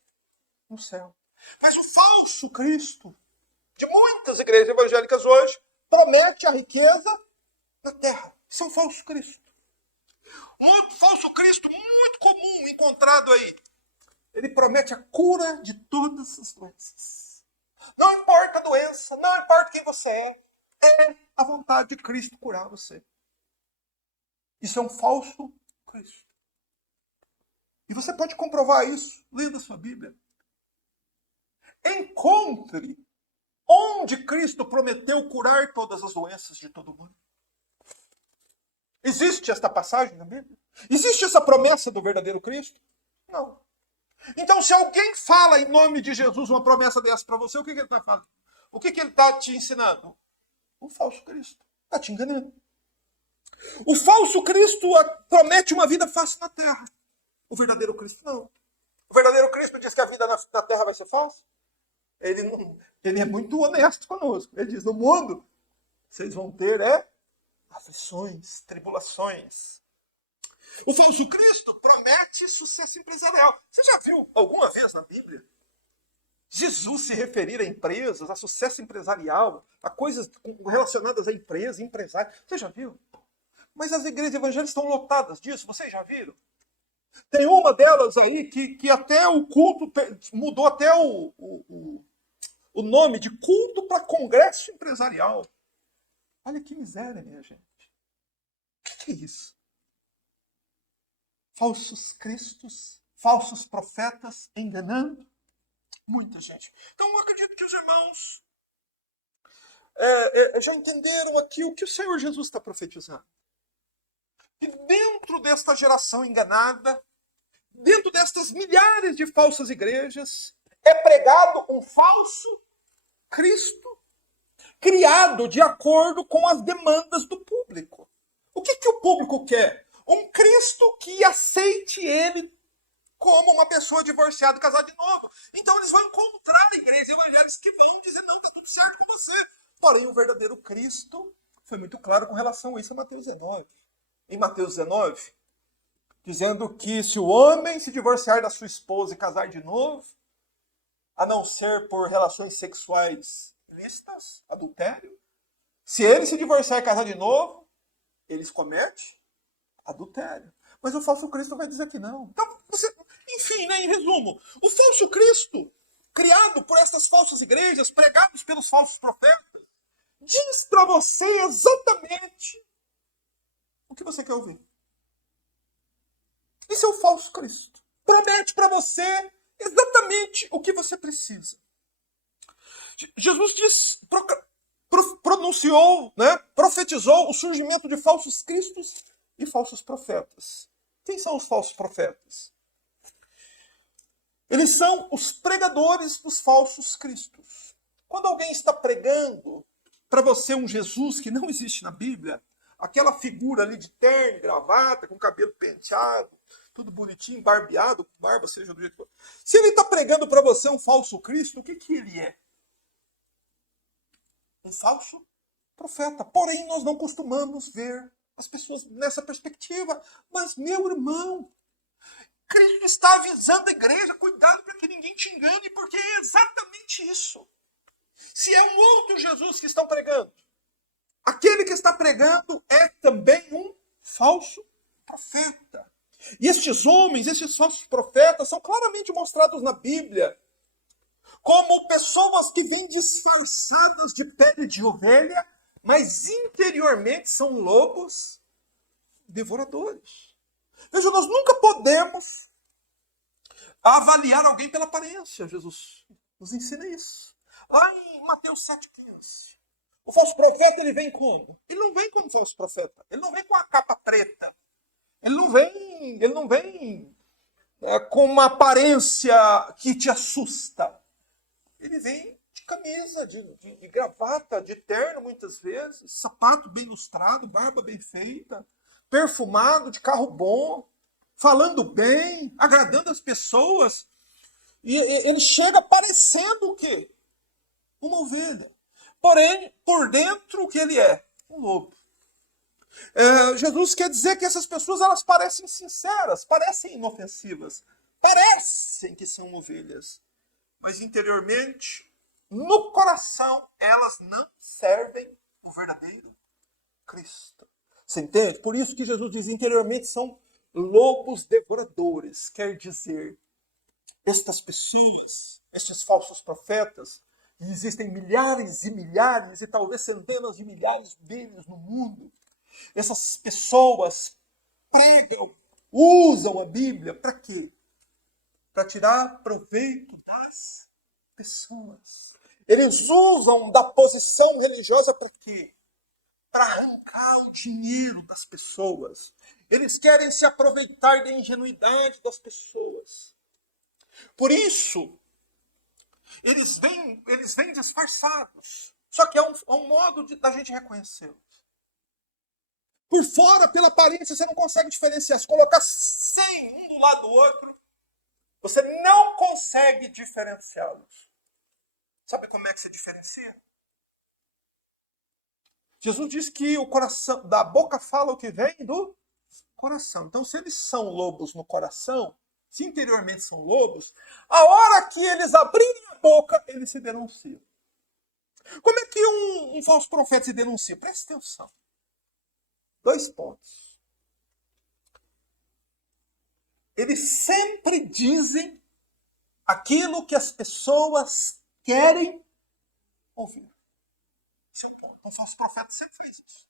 no céu. Mas o falso Cristo, de muitas igrejas evangélicas hoje, promete a riqueza na terra. Isso é um falso Cristo. Um outro falso Cristo muito comum encontrado aí. Ele promete a cura de todas as doenças. Não importa a doença, não importa quem você é a vontade de Cristo curar você. Isso é um falso Cristo. E você pode comprovar isso lendo a sua Bíblia. Encontre onde Cristo prometeu curar todas as doenças de todo mundo. Existe esta passagem na Bíblia? Existe essa promessa do verdadeiro Cristo? Não. Então, se alguém fala em nome de Jesus uma promessa dessa para você, o que ele está falando? O que ele está te ensinando? O falso Cristo. Está te enganando. O falso Cristo promete uma vida fácil na terra. O verdadeiro Cristo não. O verdadeiro Cristo diz que a vida na terra vai ser fácil. Ele é muito honesto conosco. Ele diz, no mundo, vocês vão ter aflições, tribulações. O falso Cristo promete sucesso empresarial. Você já viu alguma vez na Bíblia Jesus se referir a empresas, a sucesso empresarial, a coisas relacionadas a empresa, empresário? Você já viu? Mas as igrejas evangélicas estão lotadas disso. Vocês já viram? Tem uma delas aí que até o culto mudou até o nome de culto para congresso empresarial. Olha que miséria, minha gente. O que é isso? Falsos cristos, falsos profetas enganando muita gente. Então eu acredito que os irmãos já entenderam aqui o que o Senhor Jesus está profetizando. E dentro desta geração enganada, dentro destas milhares de falsas igrejas, é pregado um falso Cristo, criado de acordo com as demandas do público. O que o público quer? Um Cristo que aceite ele como uma pessoa divorciada e casada de novo. Então eles vão encontrar igrejas evangélicas que vão dizer, não, está tudo certo com você. Porém, o verdadeiro Cristo foi muito claro com relação a isso em Mateus 19. Em Mateus 19, dizendo que se o homem se divorciar da sua esposa e casar de novo, a não ser por relações sexuais ilícitas, adultério, se ele se divorciar e casar de novo, eles cometem adultério. Mas o falso Cristo vai dizer que não. Então, enfim, em resumo, o falso Cristo, criado por essas falsas igrejas, pregados pelos falsos profetas, diz para você exatamente o que você quer ouvir. Esse é o falso Cristo. Promete para você exatamente o que você precisa. Jesus pronunciou, profetizou o surgimento de falsos cristos e falsos profetas. Quem são os falsos profetas? Eles são os pregadores dos falsos cristos. Quando alguém está pregando para você um Jesus que não existe na Bíblia, aquela figura ali de terno, gravata, com cabelo penteado, tudo bonitinho, barbeado, com barba, seja do jeito que for. Se ele está pregando para você um falso Cristo, o que ele é? Um falso profeta. Porém, nós não costumamos ver as pessoas nessa perspectiva. Mas, meu irmão, Cristo está avisando a igreja, cuidado para que ninguém te engane, porque é exatamente isso. Se é um outro Jesus que estão pregando, aquele que está pregando é também um falso profeta. E estes homens, estes falsos profetas, são claramente mostrados na Bíblia como pessoas que vêm disfarçadas de pele de ovelha, mas interiormente são lobos devoradores. Veja, nós nunca podemos avaliar alguém pela aparência. Jesus nos ensina isso. Lá em Mateus 7,15. O falso profeta, ele vem como? Ele não vem como falso profeta. Ele não vem com a capa preta. Ele não vem com uma aparência que te assusta. Ele vem de camisa, de gravata, de terno muitas vezes, sapato bem lustrado, barba bem feita, perfumado, de carro bom, falando bem, agradando as pessoas. E ele chega parecendo o quê? Uma ovelha. Porém, por dentro, o que ele é? Um lobo. Jesus quer dizer que essas pessoas, elas parecem sinceras, parecem inofensivas, parecem que são ovelhas. Mas interiormente, no coração, elas não servem o verdadeiro Cristo. Você entende? Por isso que Jesus diz, interiormente são lobos devoradores. Quer dizer, estas pessoas, estes falsos profetas, e existem milhares e milhares, e talvez centenas de milhares deles no mundo. Essas pessoas pregam, usam a Bíblia para quê? Para tirar proveito das pessoas. Eles usam da posição religiosa para quê? Para arrancar o dinheiro das pessoas. Eles querem se aproveitar da ingenuidade das pessoas. Por isso, eles vêm disfarçados. Só que é um modo da gente reconhecê-los. Por fora, pela aparência, você não consegue diferenciar. Se colocar 100 um do lado do outro, você não consegue diferenciá-los. Sabe como é que você diferencia? Jesus diz que o coração, da boca fala o que vem do coração. Então, se eles são lobos no coração, se interiormente são lobos, a hora que eles abrirem a boca, eles se denunciam. Como é que um falso profeta se denuncia? Preste atenção. 2 pontos. Eles sempre dizem aquilo que as pessoas querem ouvir. Esse é um ponto. Um falso profeta sempre faz isso.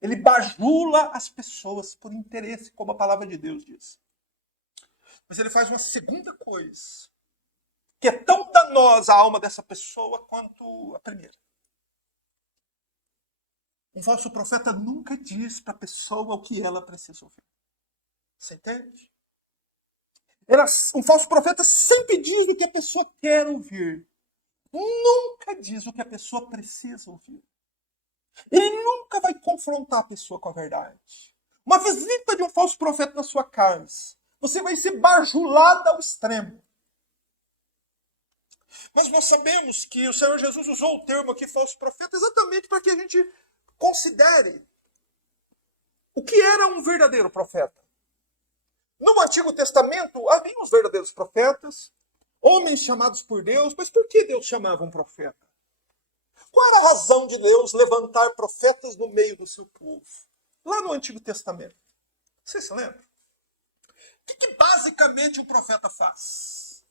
Ele bajula as pessoas por interesse, como a palavra de Deus diz. Mas ele faz uma segunda coisa, que é tão danosa à alma dessa pessoa quanto a primeira. Um falso profeta nunca diz para a pessoa o que ela precisa ouvir. Você entende? Um falso profeta sempre diz o que a pessoa quer ouvir. Nunca diz o que a pessoa precisa ouvir. Ele nunca vai confrontar a pessoa com a verdade. Uma visita de um falso profeta na sua casa, você vai ser bajulado ao extremo. Mas nós sabemos que o Senhor Jesus usou o termo aqui, falso profeta, exatamente para que a gente considere o que era um verdadeiro profeta. No Antigo Testamento, havia os verdadeiros profetas, homens chamados por Deus, mas por que Deus chamava um profeta? Qual era a razão de Deus levantar profetas no meio do seu povo? Lá no Antigo Testamento. Você se lembra? O que basicamente um profeta faz?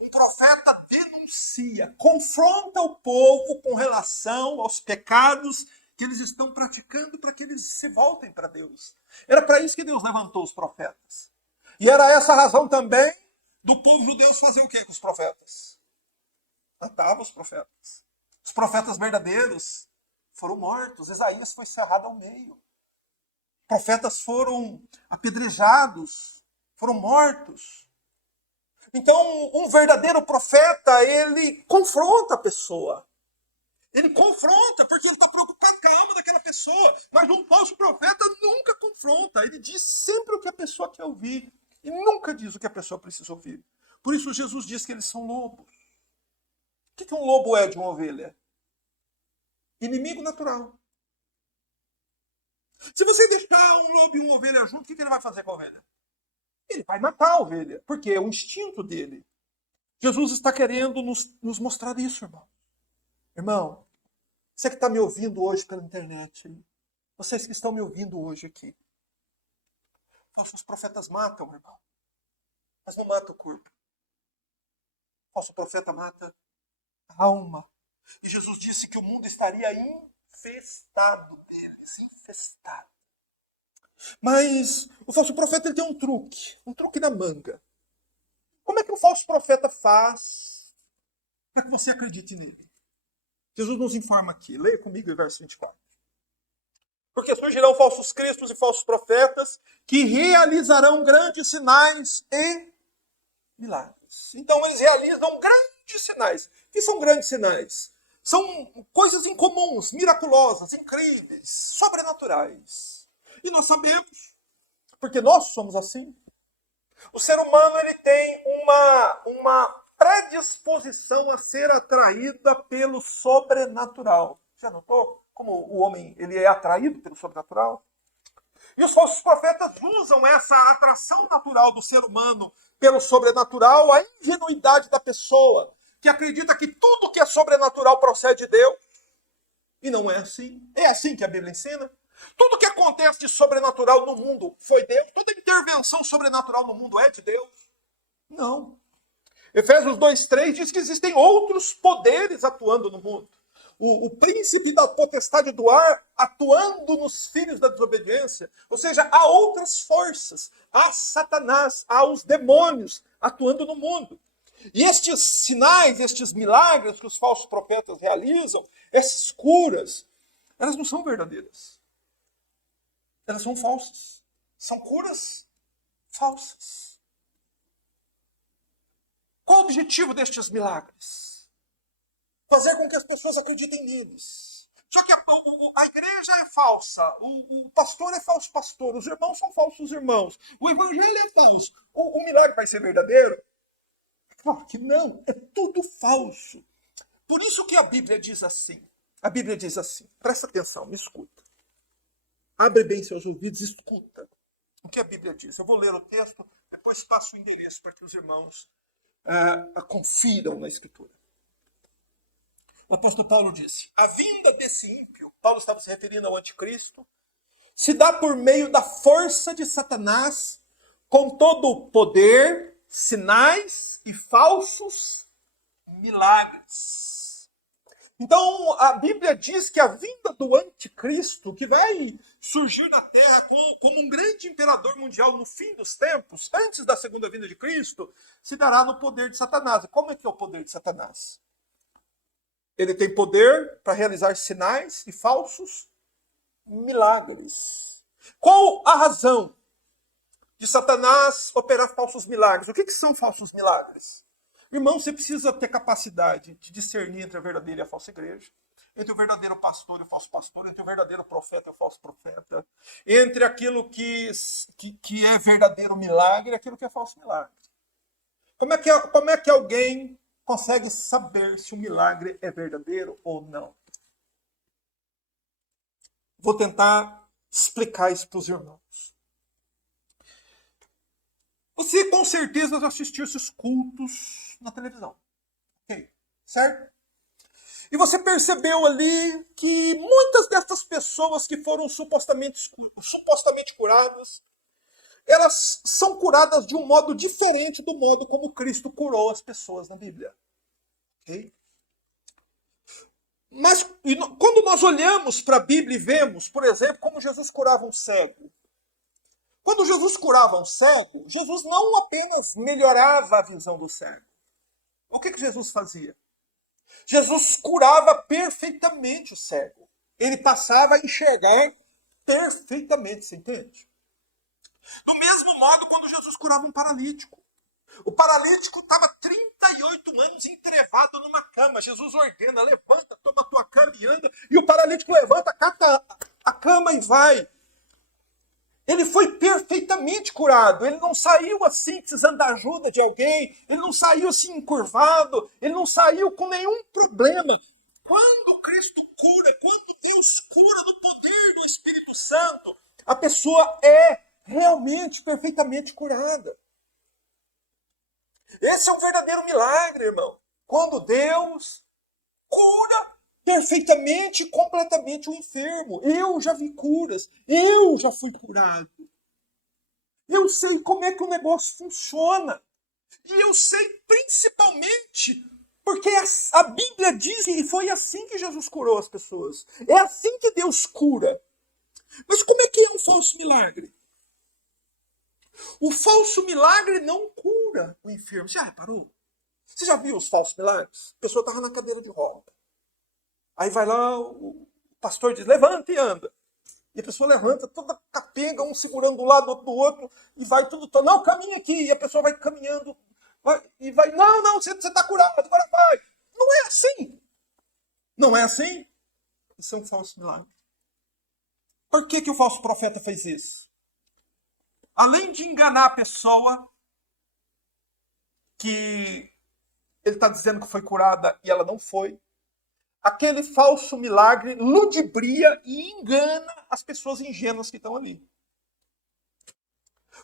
Um profeta denuncia, confronta o povo com relação aos pecados que eles estão praticando para que eles se voltem para Deus. Era para isso que Deus levantou os profetas. E era essa a razão também do povo judeu fazer o que com os profetas? Matava os profetas. Os profetas verdadeiros foram mortos. Isaías foi cerrado ao meio. Profetas foram apedrejados, foram mortos. Então, um verdadeiro profeta, ele confronta a pessoa. Ele confronta, porque ele está preocupado com a alma daquela pessoa. Mas um falso profeta nunca confronta. Ele diz sempre o que a pessoa quer ouvir. E nunca diz o que a pessoa precisa ouvir. Por isso Jesus diz que eles são lobos. O que um lobo é de uma ovelha? Inimigo natural. Se você deixar um lobo e uma ovelha junto, o que ele vai fazer com a ovelha? Ele vai matar a ovelha, porque é o instinto dele. Jesus está querendo nos mostrar isso, irmão. Irmão, você que está me ouvindo hoje pela internet, vocês que estão me ouvindo hoje aqui, falsos profetas matam, irmão, mas não mata o corpo. O falso profeta mata a alma. E Jesus disse que o mundo estaria infestado deles, infestado. Mas o falso profeta ele tem um truque na manga. Como é que o falso profeta faz para que você acredite nele? Jesus nos informa aqui, leia comigo o verso 24. Porque surgirão falsos cristos e falsos profetas que realizarão grandes sinais e milagres. Então eles realizam grandes sinais. O que são grandes sinais? São coisas incomuns, miraculosas, incríveis, sobrenaturais. E nós sabemos, porque nós somos assim. O ser humano ele tem uma predisposição a ser atraída pelo sobrenatural. Já notou como o homem ele é atraído pelo sobrenatural? E os falsos profetas usam essa atração natural do ser humano pelo sobrenatural, a ingenuidade da pessoa, que acredita que tudo que é sobrenatural procede de Deus. E não é assim. É assim que a Bíblia ensina. Tudo que acontece de sobrenatural no mundo foi Deus? Toda intervenção sobrenatural no mundo é de Deus? Não. Efésios 2:3 diz que existem outros poderes atuando no mundo. O príncipe da potestade do ar atuando nos filhos da desobediência. Ou seja, há outras forças. Há Satanás, há os demônios atuando no mundo. E estes sinais, estes milagres que os falsos profetas realizam, essas curas, elas não são verdadeiras. Elas são falsas. São curas falsas. Qual o objetivo destes milagres? Fazer com que as pessoas acreditem neles. Só que a igreja é falsa, o pastor é falso pastor, os irmãos são falsos irmãos, o evangelho é falso. O milagre vai ser verdadeiro? Claro que não, é tudo falso. Por isso que a Bíblia diz assim. A Bíblia diz assim, presta atenção, me escuta. Abre bem seus ouvidos e escuta o que a Bíblia diz. Eu vou ler o texto, depois passo o endereço para que os irmãos confiram na Escritura. O apóstolo Paulo disse, a vinda desse ímpio, Paulo estava se referindo ao anticristo, se dá por meio da força de Satanás, com todo o poder, sinais e falsos milagres. Então, a Bíblia diz que a vinda do anticristo, que vai surgir na Terra como um grande imperador mundial no fim dos tempos, antes da segunda vinda de Cristo, se dará no poder de Satanás. E como é que é o poder de Satanás? Ele tem poder para realizar sinais e falsos milagres. Qual a razão de Satanás operar falsos milagres? O que são falsos milagres? Irmão, você precisa ter capacidade de discernir entre a verdadeira e a falsa igreja, entre o verdadeiro pastor e o falso pastor, entre o verdadeiro profeta e o falso profeta, entre aquilo que é verdadeiro milagre e aquilo que é falso milagre. Como é que alguém consegue saber se o milagre é verdadeiro ou não? Vou tentar explicar isso para os irmãos. Você com certeza já assistiu esses cultos na televisão. Ok? Certo? E você percebeu ali que muitas dessas pessoas que foram supostamente curadas, elas são curadas de um modo diferente do modo como Cristo curou as pessoas na Bíblia. Ok? Mas quando nós olhamos para a Bíblia e vemos, por exemplo, como Jesus curava um cego. Quando Jesus curava um cego, Jesus não apenas melhorava a visão do cego. O que Jesus fazia? Jesus curava perfeitamente o cego. Ele passava a enxergar perfeitamente, você entende? Do mesmo modo, quando Jesus curava um paralítico. O paralítico estava 38 anos entrevado numa cama. Jesus ordena, levanta, toma a tua cama e anda. E o paralítico levanta, cata a cama e vai. Ele foi perfeitamente curado. Ele não saiu assim precisando da ajuda de alguém. Ele não saiu assim encurvado. Ele não saiu com nenhum problema. Quando Cristo cura, quando Deus cura no poder do Espírito Santo, a pessoa é realmente perfeitamente curada. Esse é um verdadeiro milagre, irmão. Quando Deus cura perfeitamente, completamente o enfermo. Eu já vi curas. Eu já fui curado. Eu sei como é que o negócio funciona. E eu sei principalmente porque a Bíblia diz que foi assim que Jesus curou as pessoas. É assim que Deus cura. Mas como é que é um falso milagre? O falso milagre não cura o enfermo. Você já reparou? Você já viu os falsos milagres? A pessoa estava na cadeira de roda. Aí vai lá, o pastor diz, levanta e anda. E a pessoa levanta, toda capenga, um segurando do lado, outro do outro, e vai tudo, não, caminha aqui. E a pessoa vai caminhando, e vai, não, você está curado, agora vai. Não é assim. Não é assim? Isso é um falso milagre. Por que o falso profeta fez isso? Além de enganar a pessoa, que ele está dizendo que foi curada e ela não foi, aquele falso milagre ludibria e engana as pessoas ingênuas que estão ali.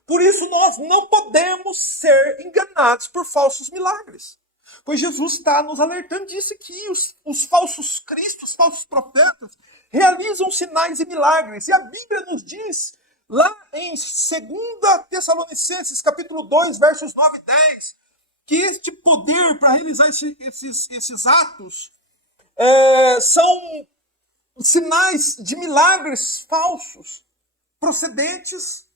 Por isso nós não podemos ser enganados por falsos milagres. Pois Jesus está nos alertando disso aqui. Os falsos cristos, os falsos profetas, realizam sinais e milagres. E a Bíblia nos diz, lá em 2 Tessalonicenses, capítulo 2, versos 9 e 10, que este poder para realizar esses atos são sinais de milagres falsos, procedentes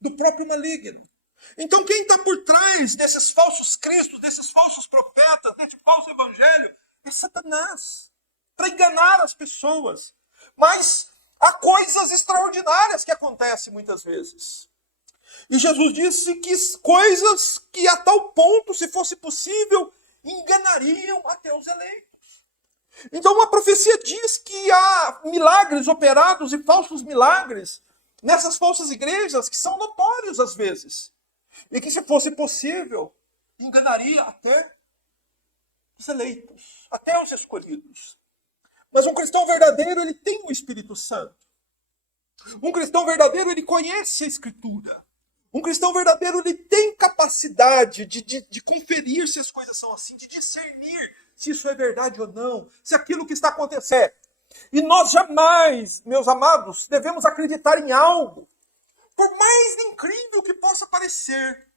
do próprio maligno. Então quem está por trás desses falsos cristos, desses falsos profetas, desse falso evangelho, é Satanás, para enganar as pessoas. Mas há coisas extraordinárias que acontecem muitas vezes. E Jesus disse que coisas que a tal ponto, se fosse possível, enganariam até os eleitos. Então a profecia diz que há milagres operados e falsos milagres nessas falsas igrejas que são notórios às vezes. E que, se fosse possível, enganaria até os eleitos, até os escolhidos. Mas um cristão verdadeiro, ele tem o Espírito Santo. Um cristão verdadeiro, ele conhece a Escritura. Um cristão verdadeiro, ele tem capacidade de conferir se as coisas são assim, de discernir se isso é verdade ou não, se aquilo que está acontecendo. E nós jamais, meus amados, devemos acreditar em algo, por mais incrível que possa parecer,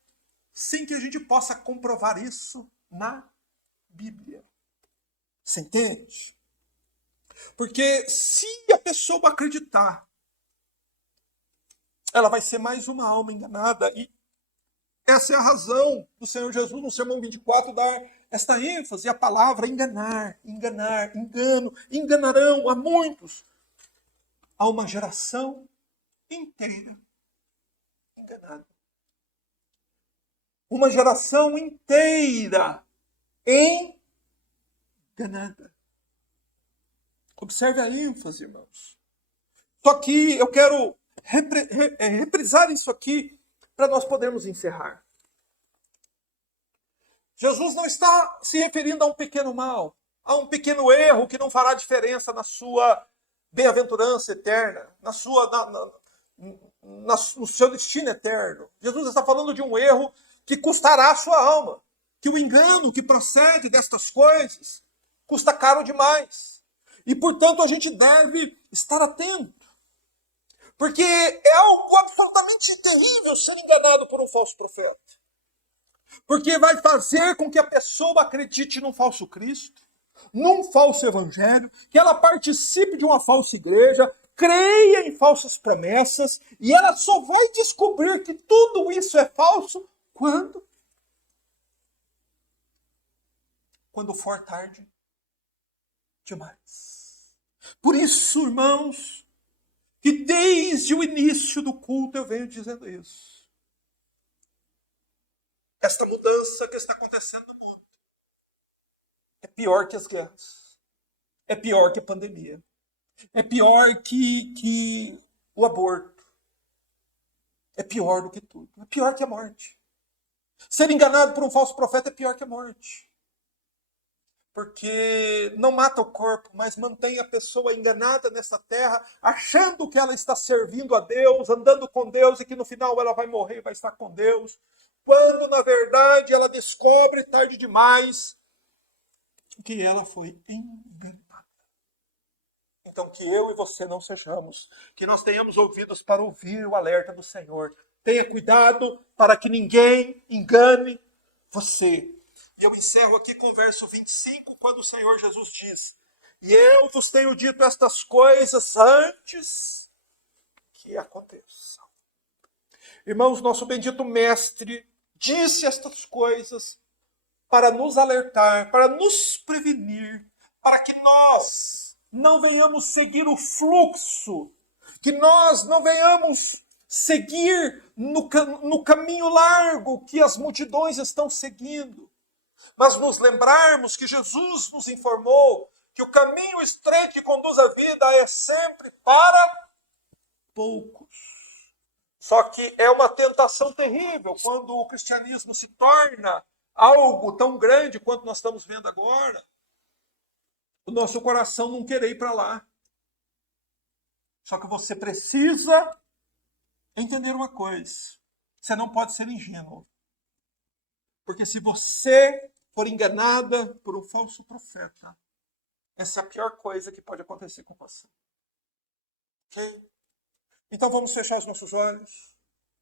sem que a gente possa comprovar isso na Bíblia. Você entende? Porque se a pessoa acreditar, ela vai ser mais uma alma enganada. E essa é a razão do Senhor Jesus, no Sermão 24, dar esta ênfase, a palavra enganar, engano, enganarão a muitos. Há uma geração inteira enganada. Uma geração inteira enganada. Observe a ênfase, irmãos. Só que eu quero reprisar isso aqui para nós podermos encerrar. Jesus não está se referindo a um pequeno mal, a um pequeno erro que não fará diferença na sua bem-aventurança eterna, no seu destino eterno. Jesus está falando de um erro que custará a sua alma, que o engano que procede destas coisas custa caro demais. E, portanto, a gente deve estar atento. Porque é algo absolutamente terrível ser enganado por um falso profeta. Porque vai fazer com que a pessoa acredite num falso Cristo, num falso evangelho, que ela participe de uma falsa igreja, creia em falsas promessas, e ela só vai descobrir que tudo isso é falso quando for tarde demais. Por isso, irmãos, que desde o início do culto eu venho dizendo isso. esta mudança que está acontecendo no mundo é pior que as guerras, é pior que a pandemia, é pior que o aborto, é pior do que tudo, é pior que a morte. Ser enganado por um falso profeta é pior que a morte. Porque não mata o corpo, mas mantém a pessoa enganada nessa terra, achando que ela está servindo a Deus, andando com Deus e que no final ela vai morrer e vai estar com Deus, quando na verdade ela descobre tarde demais que ela foi enganada. Então que eu e você não sejamos, que nós tenhamos ouvidos para ouvir o alerta do Senhor. Tenha cuidado para que ninguém engane você. E eu encerro aqui com o verso 25, quando o Senhor Jesus diz: e eu vos tenho dito estas coisas antes que aconteçam. Irmãos, nosso bendito Mestre disse estas coisas para nos alertar, para nos prevenir, para que nós não venhamos seguir o fluxo, que nós não venhamos seguir no caminho largo que as multidões estão seguindo, mas nos lembrarmos que Jesus nos informou que o caminho estreito que conduz à vida é sempre para poucos. Só que é uma tentação terrível quando o cristianismo se torna algo tão grande quanto nós estamos vendo agora, o nosso coração não querer ir para lá. Só que você precisa entender uma coisa: você não pode ser ingênuo. Porque se você for enganada por um falso profeta, essa é a pior coisa que pode acontecer com você. Ok? Então vamos fechar os nossos olhos,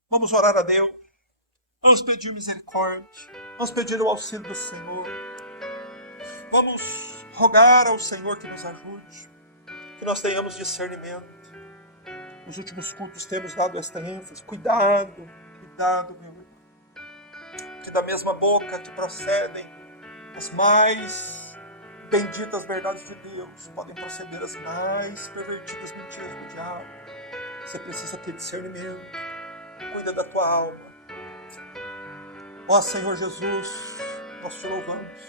vamos orar a Deus, vamos pedir misericórdia, vamos pedir o auxílio do Senhor, vamos rogar ao Senhor que nos ajude, que nós tenhamos discernimento. Nos últimos cultos temos dado esta ênfase: cuidado, cuidado, meu irmão, que da mesma boca que procedem as mais benditas verdades de Deus, podem proceder as mais pervertidas mentiras do diabo. Você precisa ter discernimento. Cuida da tua alma. Ó Senhor Jesus, nós te louvamos.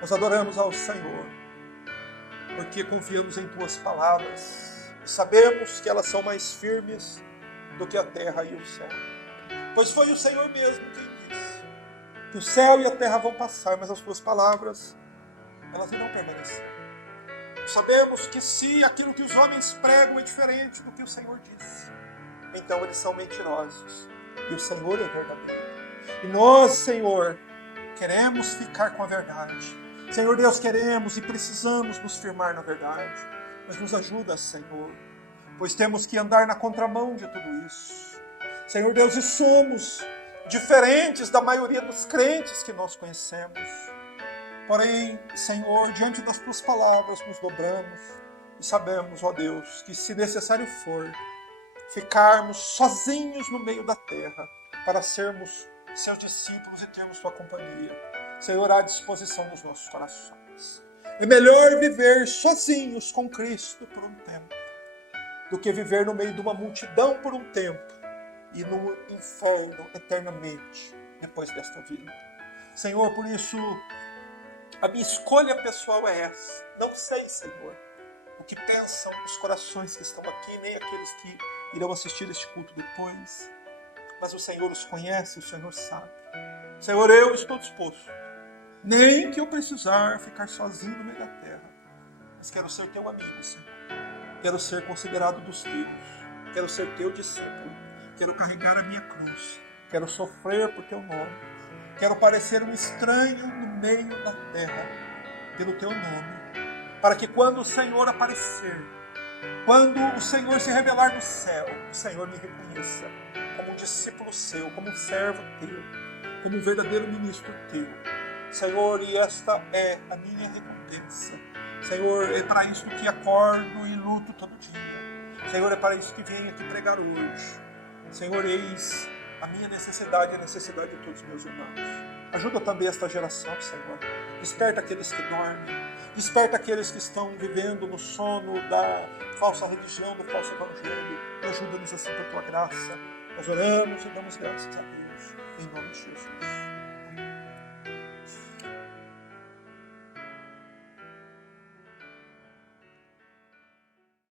Nós adoramos ao Senhor, porque confiamos em tuas palavras e sabemos que elas são mais firmes do que a terra e o céu. Pois foi o Senhor mesmo quem disse que o céu e a terra vão passar, mas as tuas palavras, elas irão permanecer. Sabemos que se aquilo que os homens pregam é diferente do que o Senhor disse, então eles são mentirosos e o Senhor é verdadeiro. E nós, Senhor, queremos ficar com a verdade. Senhor Deus, queremos e precisamos nos firmar na verdade. Mas nos ajuda, Senhor, pois temos que andar na contramão de tudo isso. Senhor Deus, e somos diferentes da maioria dos crentes que nós conhecemos. Porém, Senhor, diante das tuas palavras nos dobramos e sabemos, ó Deus, que se necessário for, ficarmos sozinhos no meio da terra para sermos seus discípulos e termos tua companhia. Senhor, à disposição dos nossos corações. É melhor viver sozinhos com Cristo por um tempo do que viver no meio de uma multidão por um tempo e no inferno eternamente depois desta vida. Senhor, por isso, a minha escolha pessoal é essa. Não sei, Senhor, o que pensam os corações que estão aqui, nem aqueles que irão assistir este culto depois. Mas o Senhor os conhece, o Senhor sabe. Senhor, eu estou disposto, nem que eu precisar ficar sozinho no meio da terra, mas quero ser teu amigo, Senhor. Quero ser considerado dos teus. Quero ser teu discípulo. Quero carregar a minha cruz. Quero sofrer por teu nome. Quero parecer um estranho no meio da terra, pelo teu nome, para que quando o Senhor aparecer, quando o Senhor se revelar no céu, o Senhor me reconheça como um discípulo seu, como um servo teu, como um verdadeiro ministro teu. Senhor, e esta é a minha recompensa. Senhor, é para isso que acordo e luto todo dia. Senhor, é para isso que venho aqui pregar hoje. Senhor, eis a minha necessidade e a necessidade de todos os meus irmãos. Ajuda também esta geração, Senhor. Desperta aqueles que dormem. Desperta aqueles que estão vivendo no sono da falsa religião, do falso evangelho. E ajuda-nos assim por tua graça. Nós oramos e damos graças a Deus. Em nome de Jesus.